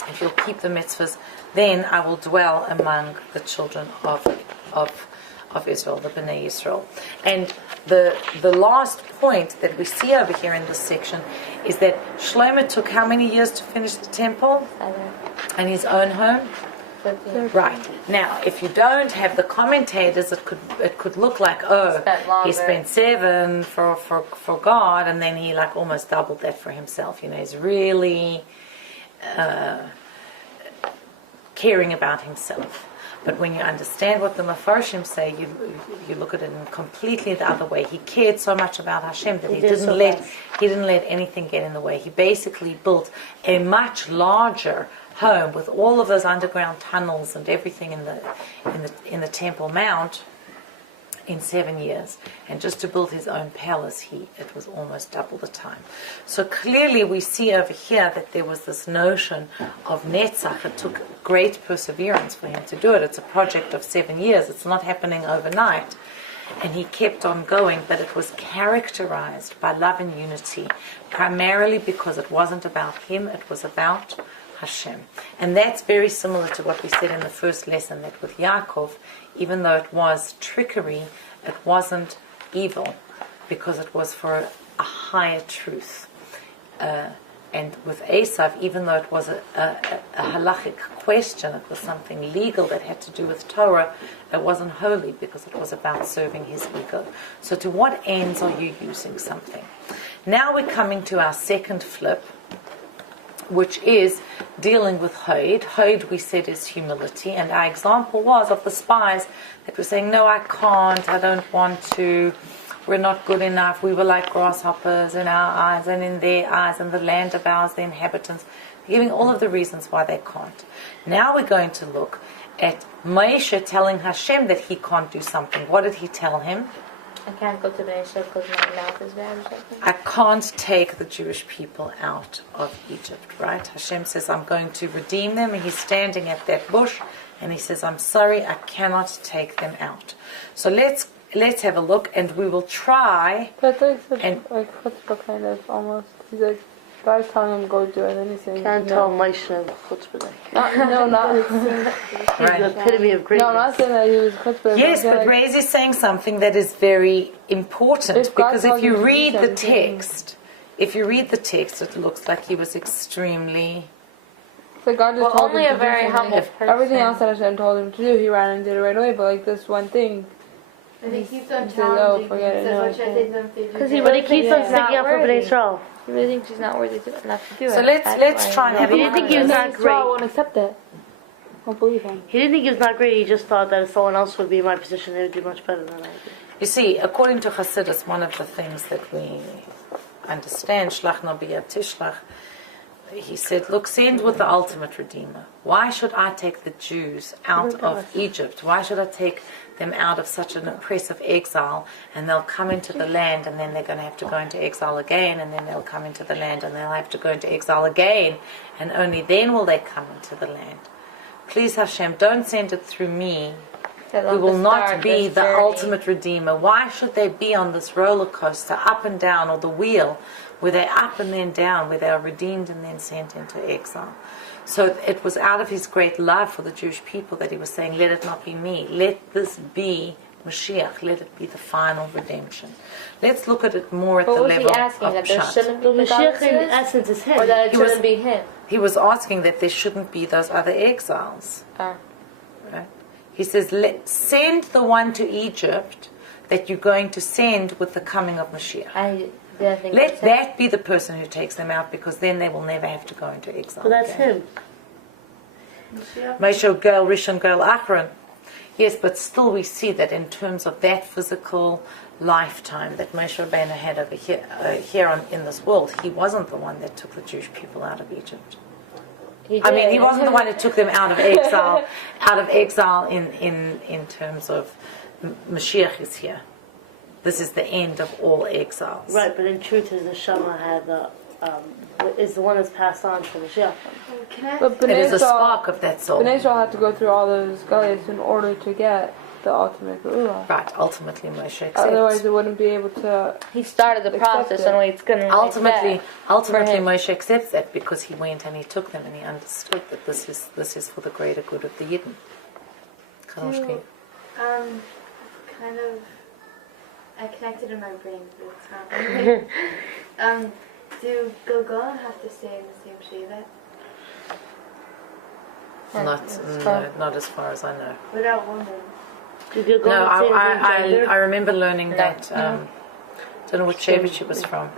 if you'll keep the mitzvahs, then I will dwell among the children of Israel, the Bnei Yisrael. And the last point that we see over here in this section is that Shlomo took how many years to finish the temple? 7. And his own home? 13. Right. Now, if you don't have the commentators, it could look like, he spent 7 for God, and then he like almost doubled that for himself. He's really caring about himself. But when you understand what the Mefarshim say, you look at it in completely the other way. He cared so much about Hashem that he didn't let anything get in the way. He basically built a much larger home with all of those underground tunnels and everything in the Temple Mount in 7 years. And just to build his own palace, it was almost double the time. So clearly we see over here that there was this notion of Netzach. It took great perseverance for him to do it. It's a project of 7 years. It's not happening overnight. And he kept on going, but it was characterized by love and unity, primarily because it wasn't about him, it was about Hashem. And that's very similar to what we said in the first lesson, that with Yaakov, even though it was trickery, it wasn't evil, because it was for a higher truth. And with Esav, even though it was a halachic question, it was something legal that had to do with Torah, it wasn't holy because it was about serving his ego. So to what ends are you using something? Now we're coming to our second flip, which is dealing with Hod. Hod, we said, is humility, and our example was of the spies that were saying, no, I can't, I don't want to, we're not good enough, we were like grasshoppers in our eyes and in their eyes, and the land abours the inhabitants, giving all of the reasons why they can't. Now we're going to look at Moshe telling Hashem that he can't do something. What did he tell him? I can't go to the nation because my mouth is bad or something. I can't take the Jewish people out of Egypt, right? Hashem says, I'm going to redeem them, and he's standing at that bush, and he says, I'm sorry, I cannot take them out. So let's have a look, and we will try. That's like such And- like chutzpah kind of almost. He's like, God's telling him go do it, and then he's saying Can't no. tell Moshe chutzpah. Not He's Right. the epitome of greatness. no, not saying that he was chutzpah. Yes, I'm but saying, Ray's is saying something that is very important, If God because tells if you you to do read the something- text, it looks like he was extremely... So God just Well, told only him a to very do something. humble person. Everything else that Hashem told him to do, he ran and did it right away. But like this one thing, And he keeps on He says, "Oh, challenging. He forget it, says, no, what I should I can't." say to them if they do Because he this? But he really keeps on thinks sticking he's up not for Bnei worthy. Israel. He really thinks he's not worthy enough to do it. So let's That's try why and have He didn't think he was and not then Israel great. won't accept it. Won't believe him. He didn't think he was not great. He just thought that if someone else would be in my position, they would do much better than I did. You see, according to Hasidus, one of the things that we understand, Shlach no b'yad tishlach, he said, look, send with the ultimate Redeemer. Why should I take the Jews out of Egypt? Why should I take them out of such an oppressive exile, and they'll come into the land, and then they're going to have to go into exile again, and then they'll come into the land, and they'll have to go into exile again, and only then will they come into the land. Please, Hashem, don't send it through me. We will not be the ultimate Redeemer. Why should they be on this roller coaster, up and down, or the wheel, where they're up and then down, where they are redeemed and then sent into exile? So it was out of his great love for the Jewish people that he was saying, let it not be me. Let this be Mashiach. Let it be the final redemption. Let's look at it more at the level of What was he asking? That there Pshat. shouldn't be Mashiach in Catholicism? essence is him. Or that it He was- shouldn't be him? He was asking that there shouldn't be those other exiles. Oh. Right? He says, send the one to Egypt that you're going to send with the coming of Mashiach. I didn't think Let that's him. that be the person who takes them out, because then they will never have to go into exile. But that's again. him. Moshe Girl, Rishon Girl, Achron. Yes, but still we see that in terms of that physical lifetime that Moshe Rabbeinu had over here in this world, he wasn't the one that took the Jewish people out of Egypt. He I mean, did. he wasn't the one who took them out of exile in terms of Mashiach is here. This is the end of all exiles. Right, but in truth, his neshama had the is the one that's passed on to Mashiach. Can I? But It is a Bnei spark of that soul. Israel had to go through all those gullies in order to get the ultimate Geula. Right, ultimately Moshe accepts. Otherwise, they wouldn't be able to. He started the Accept process, it. and it's going to Ultimately him. Moshe accepts that because he went and he took them and he understood that this is for the greater good of the Yidden. Kadoshki. Kind of, I connected in my brain, but it's not. Do Gilgal have to stay in the same Shiva? Not as far as I know. Without women? No, I remember learning that. Don't know what Shevet she was from.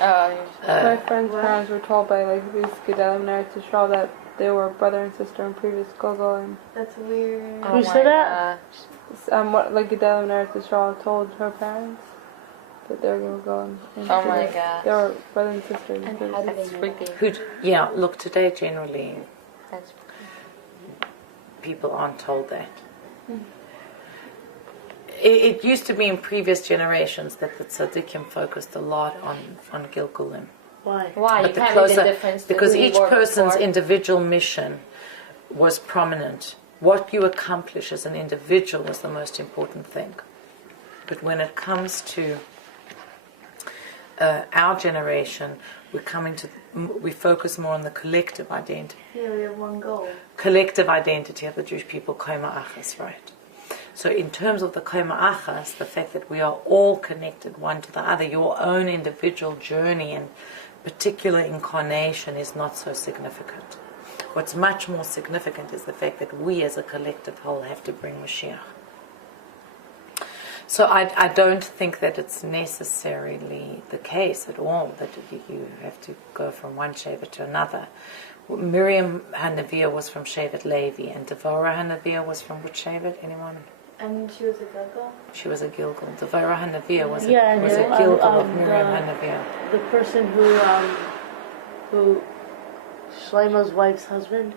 My friend's parents were told by like these Gedalim and Eretz Yisrael that they were brother and sister in previous Gilgal, and That's weird. Who said that? what like Gedalim and Eretz Yisrael told her parents that they were going to go and Oh my gosh. they were brother and sister. And how do they That's know freaky. Look, today generally That's people aren't told that. It used to be in previous generations that the tzaddikim focused a lot on Gilgulim. Why? why you But the can't make the closer, difference to because who you each were person's before. individual mission was prominent. What you accomplish as an individual was the most important thing. But when it comes to our generation, we focus more on the collective identity. Yeah, we have one goal. Collective identity of the Jewish people, Koma Achas, right? So in terms of the Koma Achas, the fact that we are all connected one to the other, your own individual journey and particular incarnation is not so significant. What's much more significant is the fact that we as a collective whole have to bring Mashiach. So I don't think that it's necessarily the case at all that you have to go from one Shevet to another. Miriam HaNeviah was from Shevet Levi, and Devorah HaNeviah was from which Shevet? Anyone? And she was a Gilgal? She was a Gilgal. Devorah HaNeviah was a Yeah, Gilgal of Miriam HaNeviah. The person who Shlomo's wife's husband.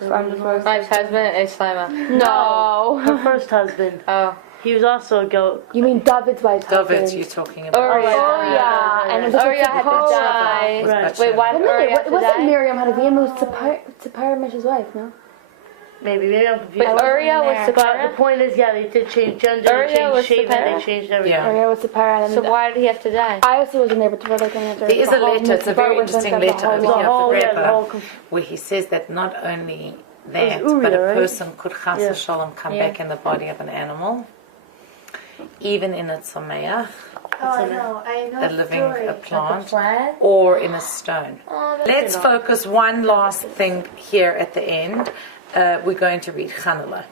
My husband is Slima. No. Her first husband. Oh. He was also a goat. You mean David's wife's David, husband? you're talking about. Uriah. And it was Uriah had to Tzipporah. die. With Right. Bathsheba. Wait, why Wait did a minute, Uriah have it to wasn't die? Miriam Hanavi, it was Tzipporah Mish's wife, no? Maybe I'm confused. But Uriah was there. But the Zipporah? point is, yeah, they did change gender, Uriah they changed was shape, Zipporah? they changed everything. Yeah. Uriah was Tzipporah. And So why did he have to die? I also wasn't able to really answer. There is a letter, it's a very interesting letter over The here whole, of the yeah, the Rebbe, whole where he says that not only that, It was Uriah, but a right? person could chas Yeah. v'shalom come Yeah. back in the body of an animal, even in a tzameach, Oh, I know a the living story. a plant, Plant? or in a stone. Oh, that's Let's enough. focus one last thing here at the end. We're going to read Chanukah.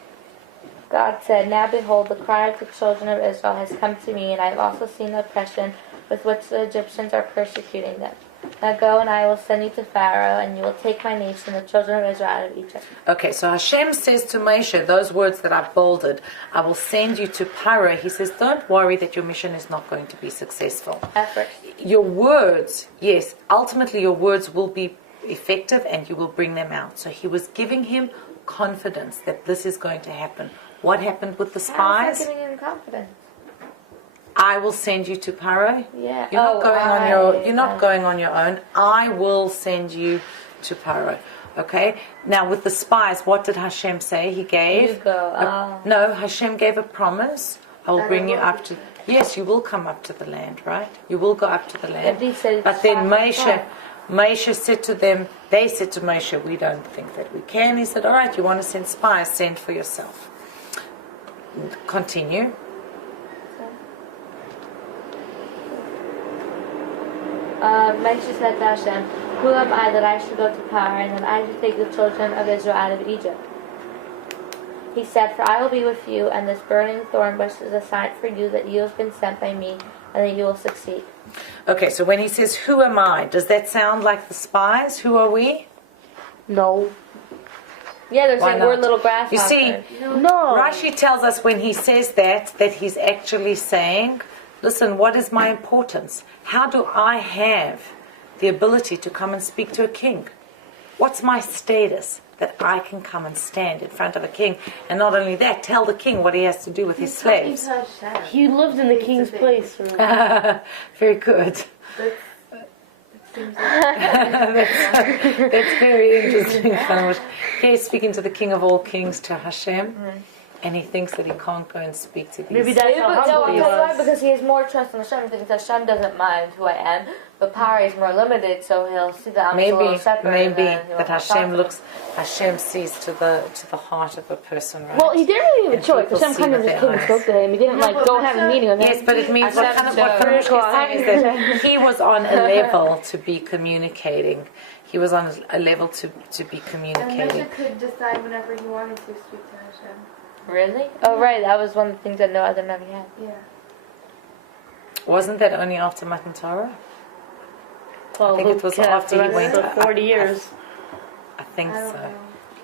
God said, "Now behold, the cry of the children of Israel has come to me, and I have also seen the oppression with which the Egyptians are persecuting them. Now go, and I will send you to Pharaoh, and you will take my nation, the children of Israel, out of Egypt. Okay, so Hashem says to Moshe, those words that I've bolded, I will send you to Paro. He says, don't worry that your mission is not going to be successful. Effort. Your words, yes, ultimately your words will be effective and you will bring them out. So he was giving him confidence that this is going to happen. What happened with the How is spies? that giving him confidence? I will send you to Paro. Yeah. You're not going on your. You're not going on your own. I will send you to Paro. Okay. Now with the spies, what did Hashem say? He gave. You go. No, Hashem gave a promise. I will bring you up to. Yes, you will come up to the land, right? You will go up to the land. But then Moshe said to them. They said to Moshe, "We don't think that we can." He said, "All right, you want to send spies? Send for yourself." Continue. Moshe said to Hashem, who am I that I should go to Pharaoh, and that I should take the children of Israel out of Egypt? He said, for I will be with you, and this burning thorn bush is a sign for you that you have been sent by me, and that you will succeed. Okay, so when he says, who am I? Does that sound like the spies? Who are we? No. Yeah, they're Why saying not? we're little grasshoppers. You see, No. Rashi tells us when he says that he's actually saying, listen, what is my importance? How do I have the ability to come and speak to a king? What's my status that I can come and stand in front of a king? And not only that, tell the king what he has to do with his slaves. He lived in the king's place. Very good. That's very interesting. He's speaking to the King of all kings, to Hashem, and he thinks that he can't go and speak to these. Maybe that's how No, I'll humble tell he you why, was. because he has more trust in Hashem, because Hashem doesn't mind who I am, but Pari is more limited, so he'll see that I'm a little separate. Maybe and he'll that talk to me. Hashem sees to the heart of a person, right? Well, he didn't really have a And choice. people Hashem see kind of with just their came and eyes. spoke to him. He didn't go have a meeting with him. Yes, but it means what Farouq is saying is that he was on a level to be communicating. He was on a level to be And communicating. Moshe could decide whenever he wanted to speak to Hashem. Really? Oh, right, that was one of the things that no other Navi had. Yeah. Wasn't that only after Matan Torah? Well, I think it was after he went for 40 years. I think I don't so. know.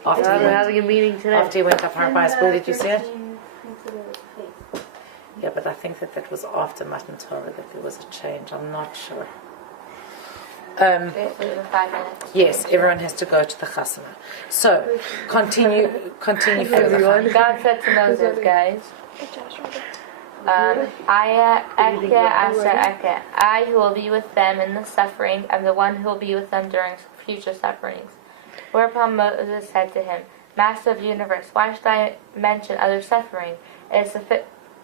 After They're he went, having a meeting today. after he went up Harabais, where did you see it? 13 considered faith. Yeah, but I think that was after Matan Torah that there was a change. I'm not sure. Basically, in 5 minutes. Yes, everyone has to go to the chasana. So, continue further. Everyone. God said to Moses, guys, I who will be with them in the suffering, am the one who will be with them during future sufferings. Whereupon Moses said to him, Master of the universe, why should I mention other suffering? It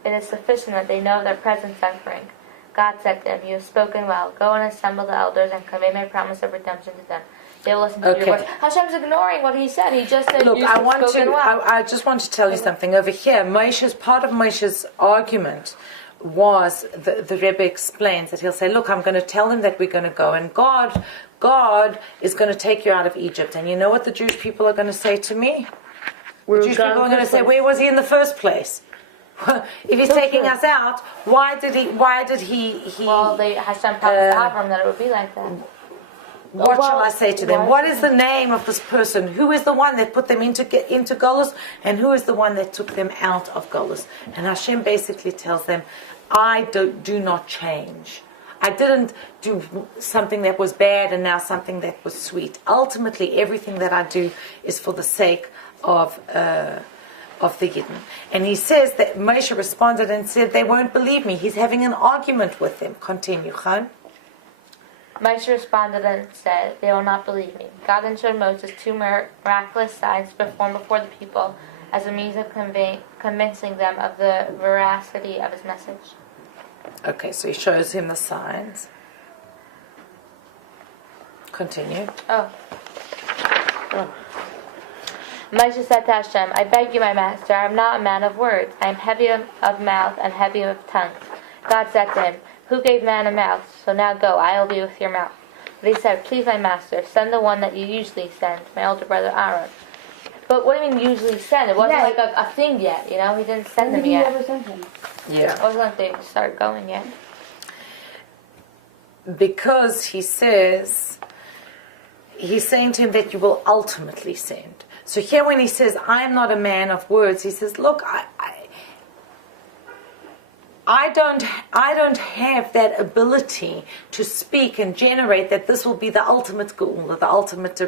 is sufficient that they know their present suffering. God said to him, you have spoken well. Go and assemble the elders and convey my promise of redemption to them. They will listen to your voice. Hashem's ignoring what he said. He just said, Look, you have spoken well. I just want to tell you something. Over here, part of Moshe's argument was, the Rebbe explains that he'll say, look, I'm going to tell them that we're going to go, and God is going to take you out of Egypt. And you know what the Jewish people are going to say to me? The Jewish people are going to say, where was he in the first place? If he's taking us out, why did he Well, Hashem promised Avram that it would be like that. what shall I say to them? What is the name of this person? Who is the one that put them into Golus, and who is the one that took them out of Golus? And Hashem basically tells them, I do not change. I didn't do something that was bad and now something that was sweet. Ultimately, everything that I do is for the sake of the Yidden. And he says that Moshe responded and said, they won't believe me. He's having an argument with them. Continue, Chan. Moshe responded and said, they will not believe me. God then showed Moses 2 miraculous signs performed before the people as a means of convincing them of the veracity of his message. Okay, so he shows him the signs. Continue. Moshe said to Hashem, I beg you, my master, I am not a man of words. I am heavy of mouth and heavy of tongue. God said to him, who gave man a mouth? So now go, I will be with your mouth. But he said, please, my master, send the one that you usually send, my older brother Aaron. But what do you mean usually send? It wasn't like a thing yet, you know? He didn't send them yet. Ever sent him? Yeah. It wasn't like they started going yet. because he says, he's saying to him that you will ultimately send. So here when he says, I am not a man of words, he says, look, I don't have that ability to speak and generate that this will be the ultimate goal, the ultimate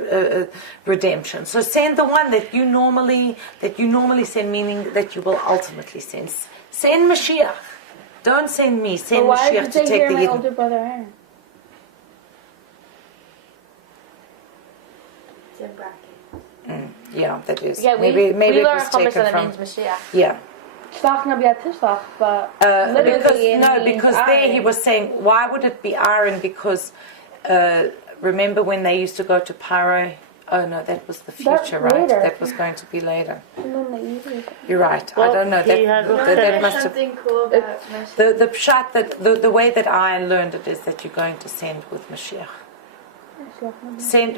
redemption. So send the one that you normally send, meaning that you will ultimately send. Send Mashiach. Don't send me. Send why Mashiach did to they take hear the my Eden. older brother Aaron? It's in brackets. Yeah, that is. Yeah, maybe we it learn was from taken that from. means Mashiach. Yeah. Tishlach Nabi Tishlach, but literally Because there he was saying, why would it be Aaron? Because remember when they used to go to Paro? Oh no, that was the That's future, right? later. That was going to be later. And then the easy. You're right. I Well, don't know. he had- That There's must have. something cool about Mashiach. The pshat that the way that I learned it is that you're going to send with Mashiach.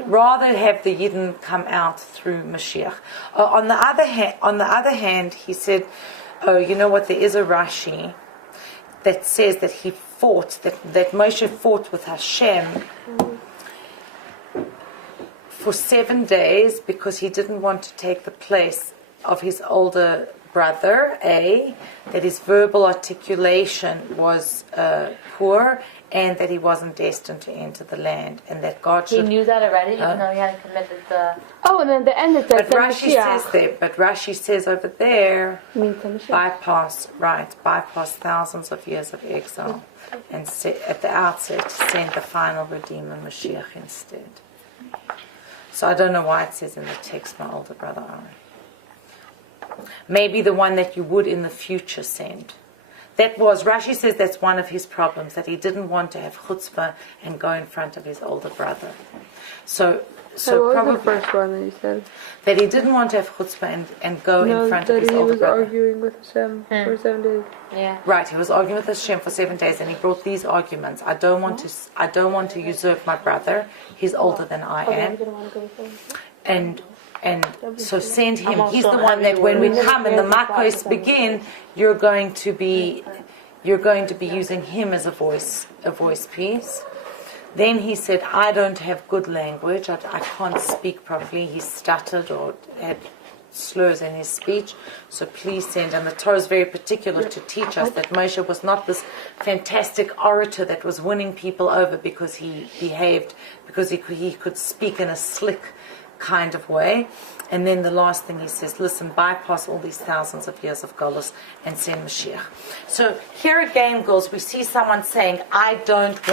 Rather have the Yidden come out through Mashiach. On the other hand, he said, "Oh, you know what? There is a Rashi that says that he fought, that Moshe fought with Hashem for 7 days because he didn't want to take the place of his older brother. That his verbal articulation was poor." And that he wasn't destined to enter the land, and that God He should. knew that already, even though he hadn't committed the. Oh, and then the end it says But Rashi says there. But Rashi says over there, bypass thousands of years of exile, and at the outset send the final Redeemer Mashiach instead. So I don't know why it says in the text, my older brother Aaron. Maybe the one that you would in the future send. That was, Rashi says that's one of his problems, that he didn't want to have chutzpah and go in front of his older brother. So what probably was the first one that you said? that he didn't want to have chutzpah and go in front of his that he older was brother. arguing with Hashem for 7 days. Yeah. Right, he was arguing with Hashem for 7 days, and he brought these arguments. I don't want to usurp my brother. He's older than I am, and so send him. He's the one that when we come and the makos begin, you're going to be using him as a voice piece. Then he said, I don't have good language. I can't speak properly. He stuttered or had slurs in his speech. So please send. And the Torah is very particular to teach us that Moshe was not this fantastic orator that was winning people over because he behaved, because he could speak in a slick kind of way. And then the last thing he says, listen, bypass all these thousands of years of Golus and send Mashiach. So here again, girls, we see someone saying, I don't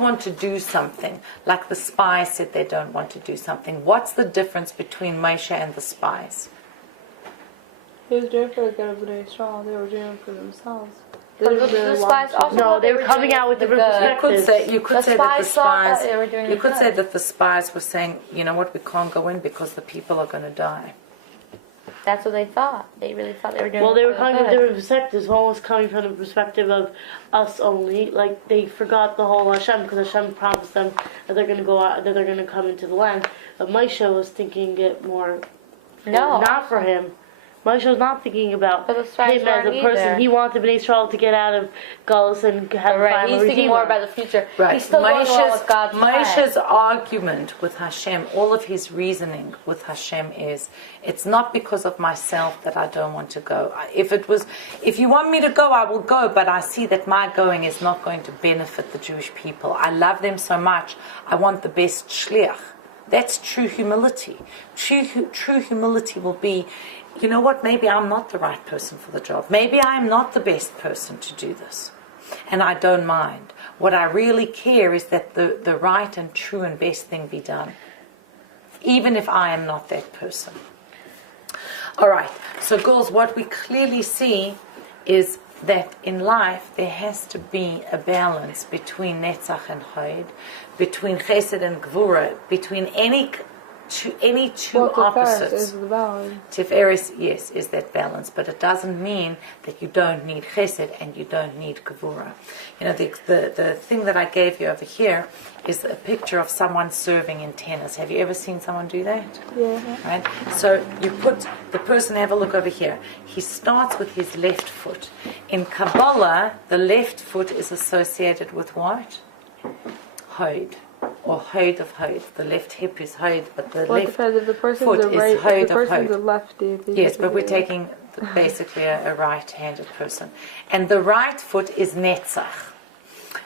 want to do something. Like the spies said they don't want to do something. What's the difference between Moshe and the spies? He was doing for the good of Bnei Israel. They were doing it for themselves. They But didn't the really spies want to. also No, thought they were coming doing out with the different good. You could The say that the spies thought that spies. they were doing You it could good. say that the spies were saying, you know what, we can't go in because the people are going to die. That's what they thought. They really thought they were doing Well, it they were for coming the from good. different perspectives. One was coming from the perspective of us only. Like, they forgot the whole Hashem, because Hashem promised them that they're going to go out, that they're going to come into the land. But Moshe was thinking it more, No. not for him. Moshe was not thinking about But the him spies as weren't a person. either. He wanted Bnei Israel to get out of Galus and have a Right, final he's thinking Redeemer. more about the future. Right. He's still going along with God's plan. Moshe's argument with Hashem, all of his reasoning with Hashem is, it's not because of myself that I don't want to go. If you want me to go, I will go, but I see that my going is not going to benefit the Jewish people. I love them so much, I want the best shliach. That's true humility. True humility will be, you know what, maybe I'm not the right person for the job. Maybe I'm not the best person to do this. And I don't mind. What I really care is that the right and true and best thing be done. Even if I am not that person. All right. So girls, what we clearly see is that in life there has to be a balance between Netzach and Hod, between Chesed and Gvura, between any any two Well, opposites. is the balance. Tiferes, yes, is that balance, but it doesn't mean that you don't need chesed and you don't need gevura. You know, the thing that I gave you over here is a picture of someone serving in tennis. Have you ever seen someone do that? Yeah. Right? So you put the person, have a look over here. He starts with his left foot. In Kabbalah, the left foot is associated with what? Hod. Or hod of hod. The left hip is hod, but the Well, it left depends if the person's foot a is right, hod if the of person's a hod. lefty. Yes, but we're taking basically a right-handed person. And the right foot is netzach.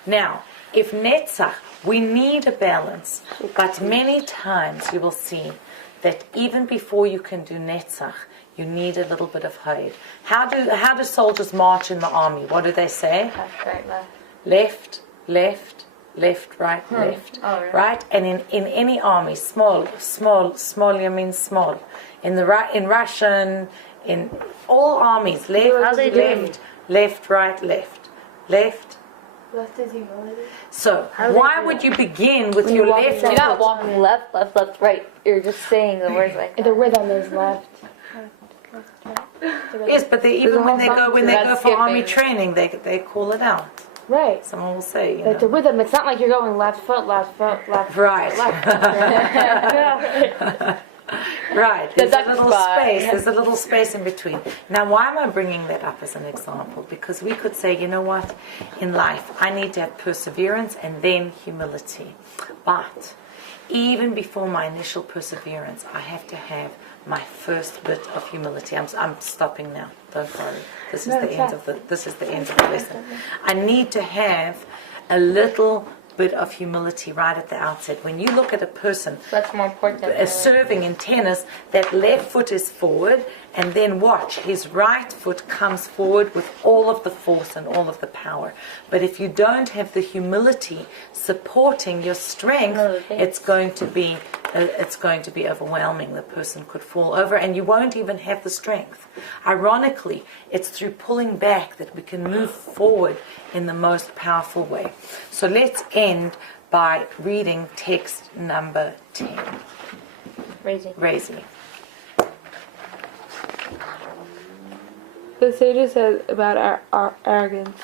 Now, if netzach, we need a balance, but many times you will see that even before you can do netzach, you need a little bit of hod. How do soldiers march in the army? What do they say? Left, right, left. Left, left, left, right, left. Oh, really? Right? And in any army, small means small. In Russian, in all armies, How left, they do it? left, right, left. Left. Left is humility. So, How do why they do would that? you begin with your left You're not foot? walking left, left, left, right. You're just saying the words like The that. rhythm is left. Yes, but even when they go That's for army skipping. training, they call it out. Right. Someone will say, you Like the know. rhythm, it's not like you're going left foot, left foot, left foot, Right. left. Right, there's a duck little spot. space. There's a little space in between. Now, why am I bringing that up as an example? Because we could say, you know what, in life, I need to have perseverance and then humility. But even before my initial perseverance, I have to have my first bit of humility. I'm stopping now. Don't worry. This is the end of the lesson. I need to have a little bit of humility right at the outset. When you look at a person That's more important. serving in tennis, that left foot is forward, and then watch, his right foot comes forward with all of the force and all of the power. But if you don't have the humility supporting your strength, it's going to be overwhelming. The person could fall over, and you won't even have the strength. Ironically, it's through pulling back that we can move forward in the most powerful way. So let's end by reading text number 10. Raising. The sages said about our arrogance,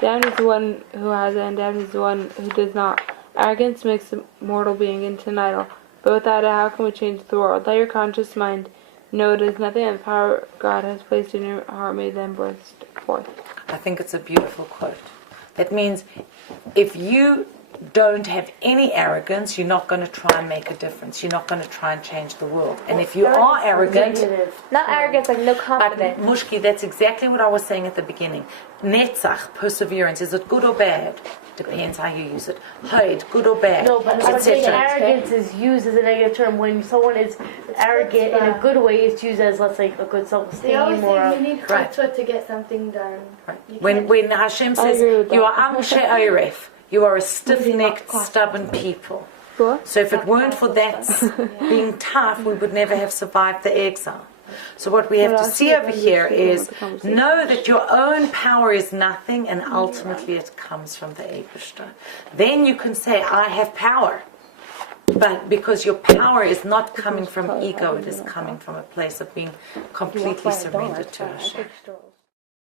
damned is the one who has it, and damned is the one who does not. Arrogance makes a mortal being into an idol, but without it, how can we change the world? Let your conscious mind know it is nothing that the power God has placed in your heart may then burst forth. I think it's a beautiful quote. That means if you don't have any arrogance, you're not going to try and make a difference. You're not going to try and change the world. And if you are arrogant, Not arrogance, like no but confidence. Mushki, that's exactly what I was saying at the beginning. Netzach, perseverance, is it good or bad? Depends how you use it. Hod, good or bad? No, but I'm saying etc. arrogance is used as a negative term. When someone is arrogant in a good way, it's used as, let's say, a good They self-esteem always or say you need Right. chutzpah to get something done. Right. You When can't- Hashem I says agree with you that. are Am She'oref, you are a stiff-necked, stubborn people. What? So if it weren't for that being tough, we would never have survived the exile. So what we have Well, to I see think over I'm here just thinking is about the conversation. know that your own power is nothing, and ultimately it comes from the Eibishter. Then you can say, I have power. But because your power is not coming from ego, it is coming from a place of being completely surrendered to Hashem. Strolls.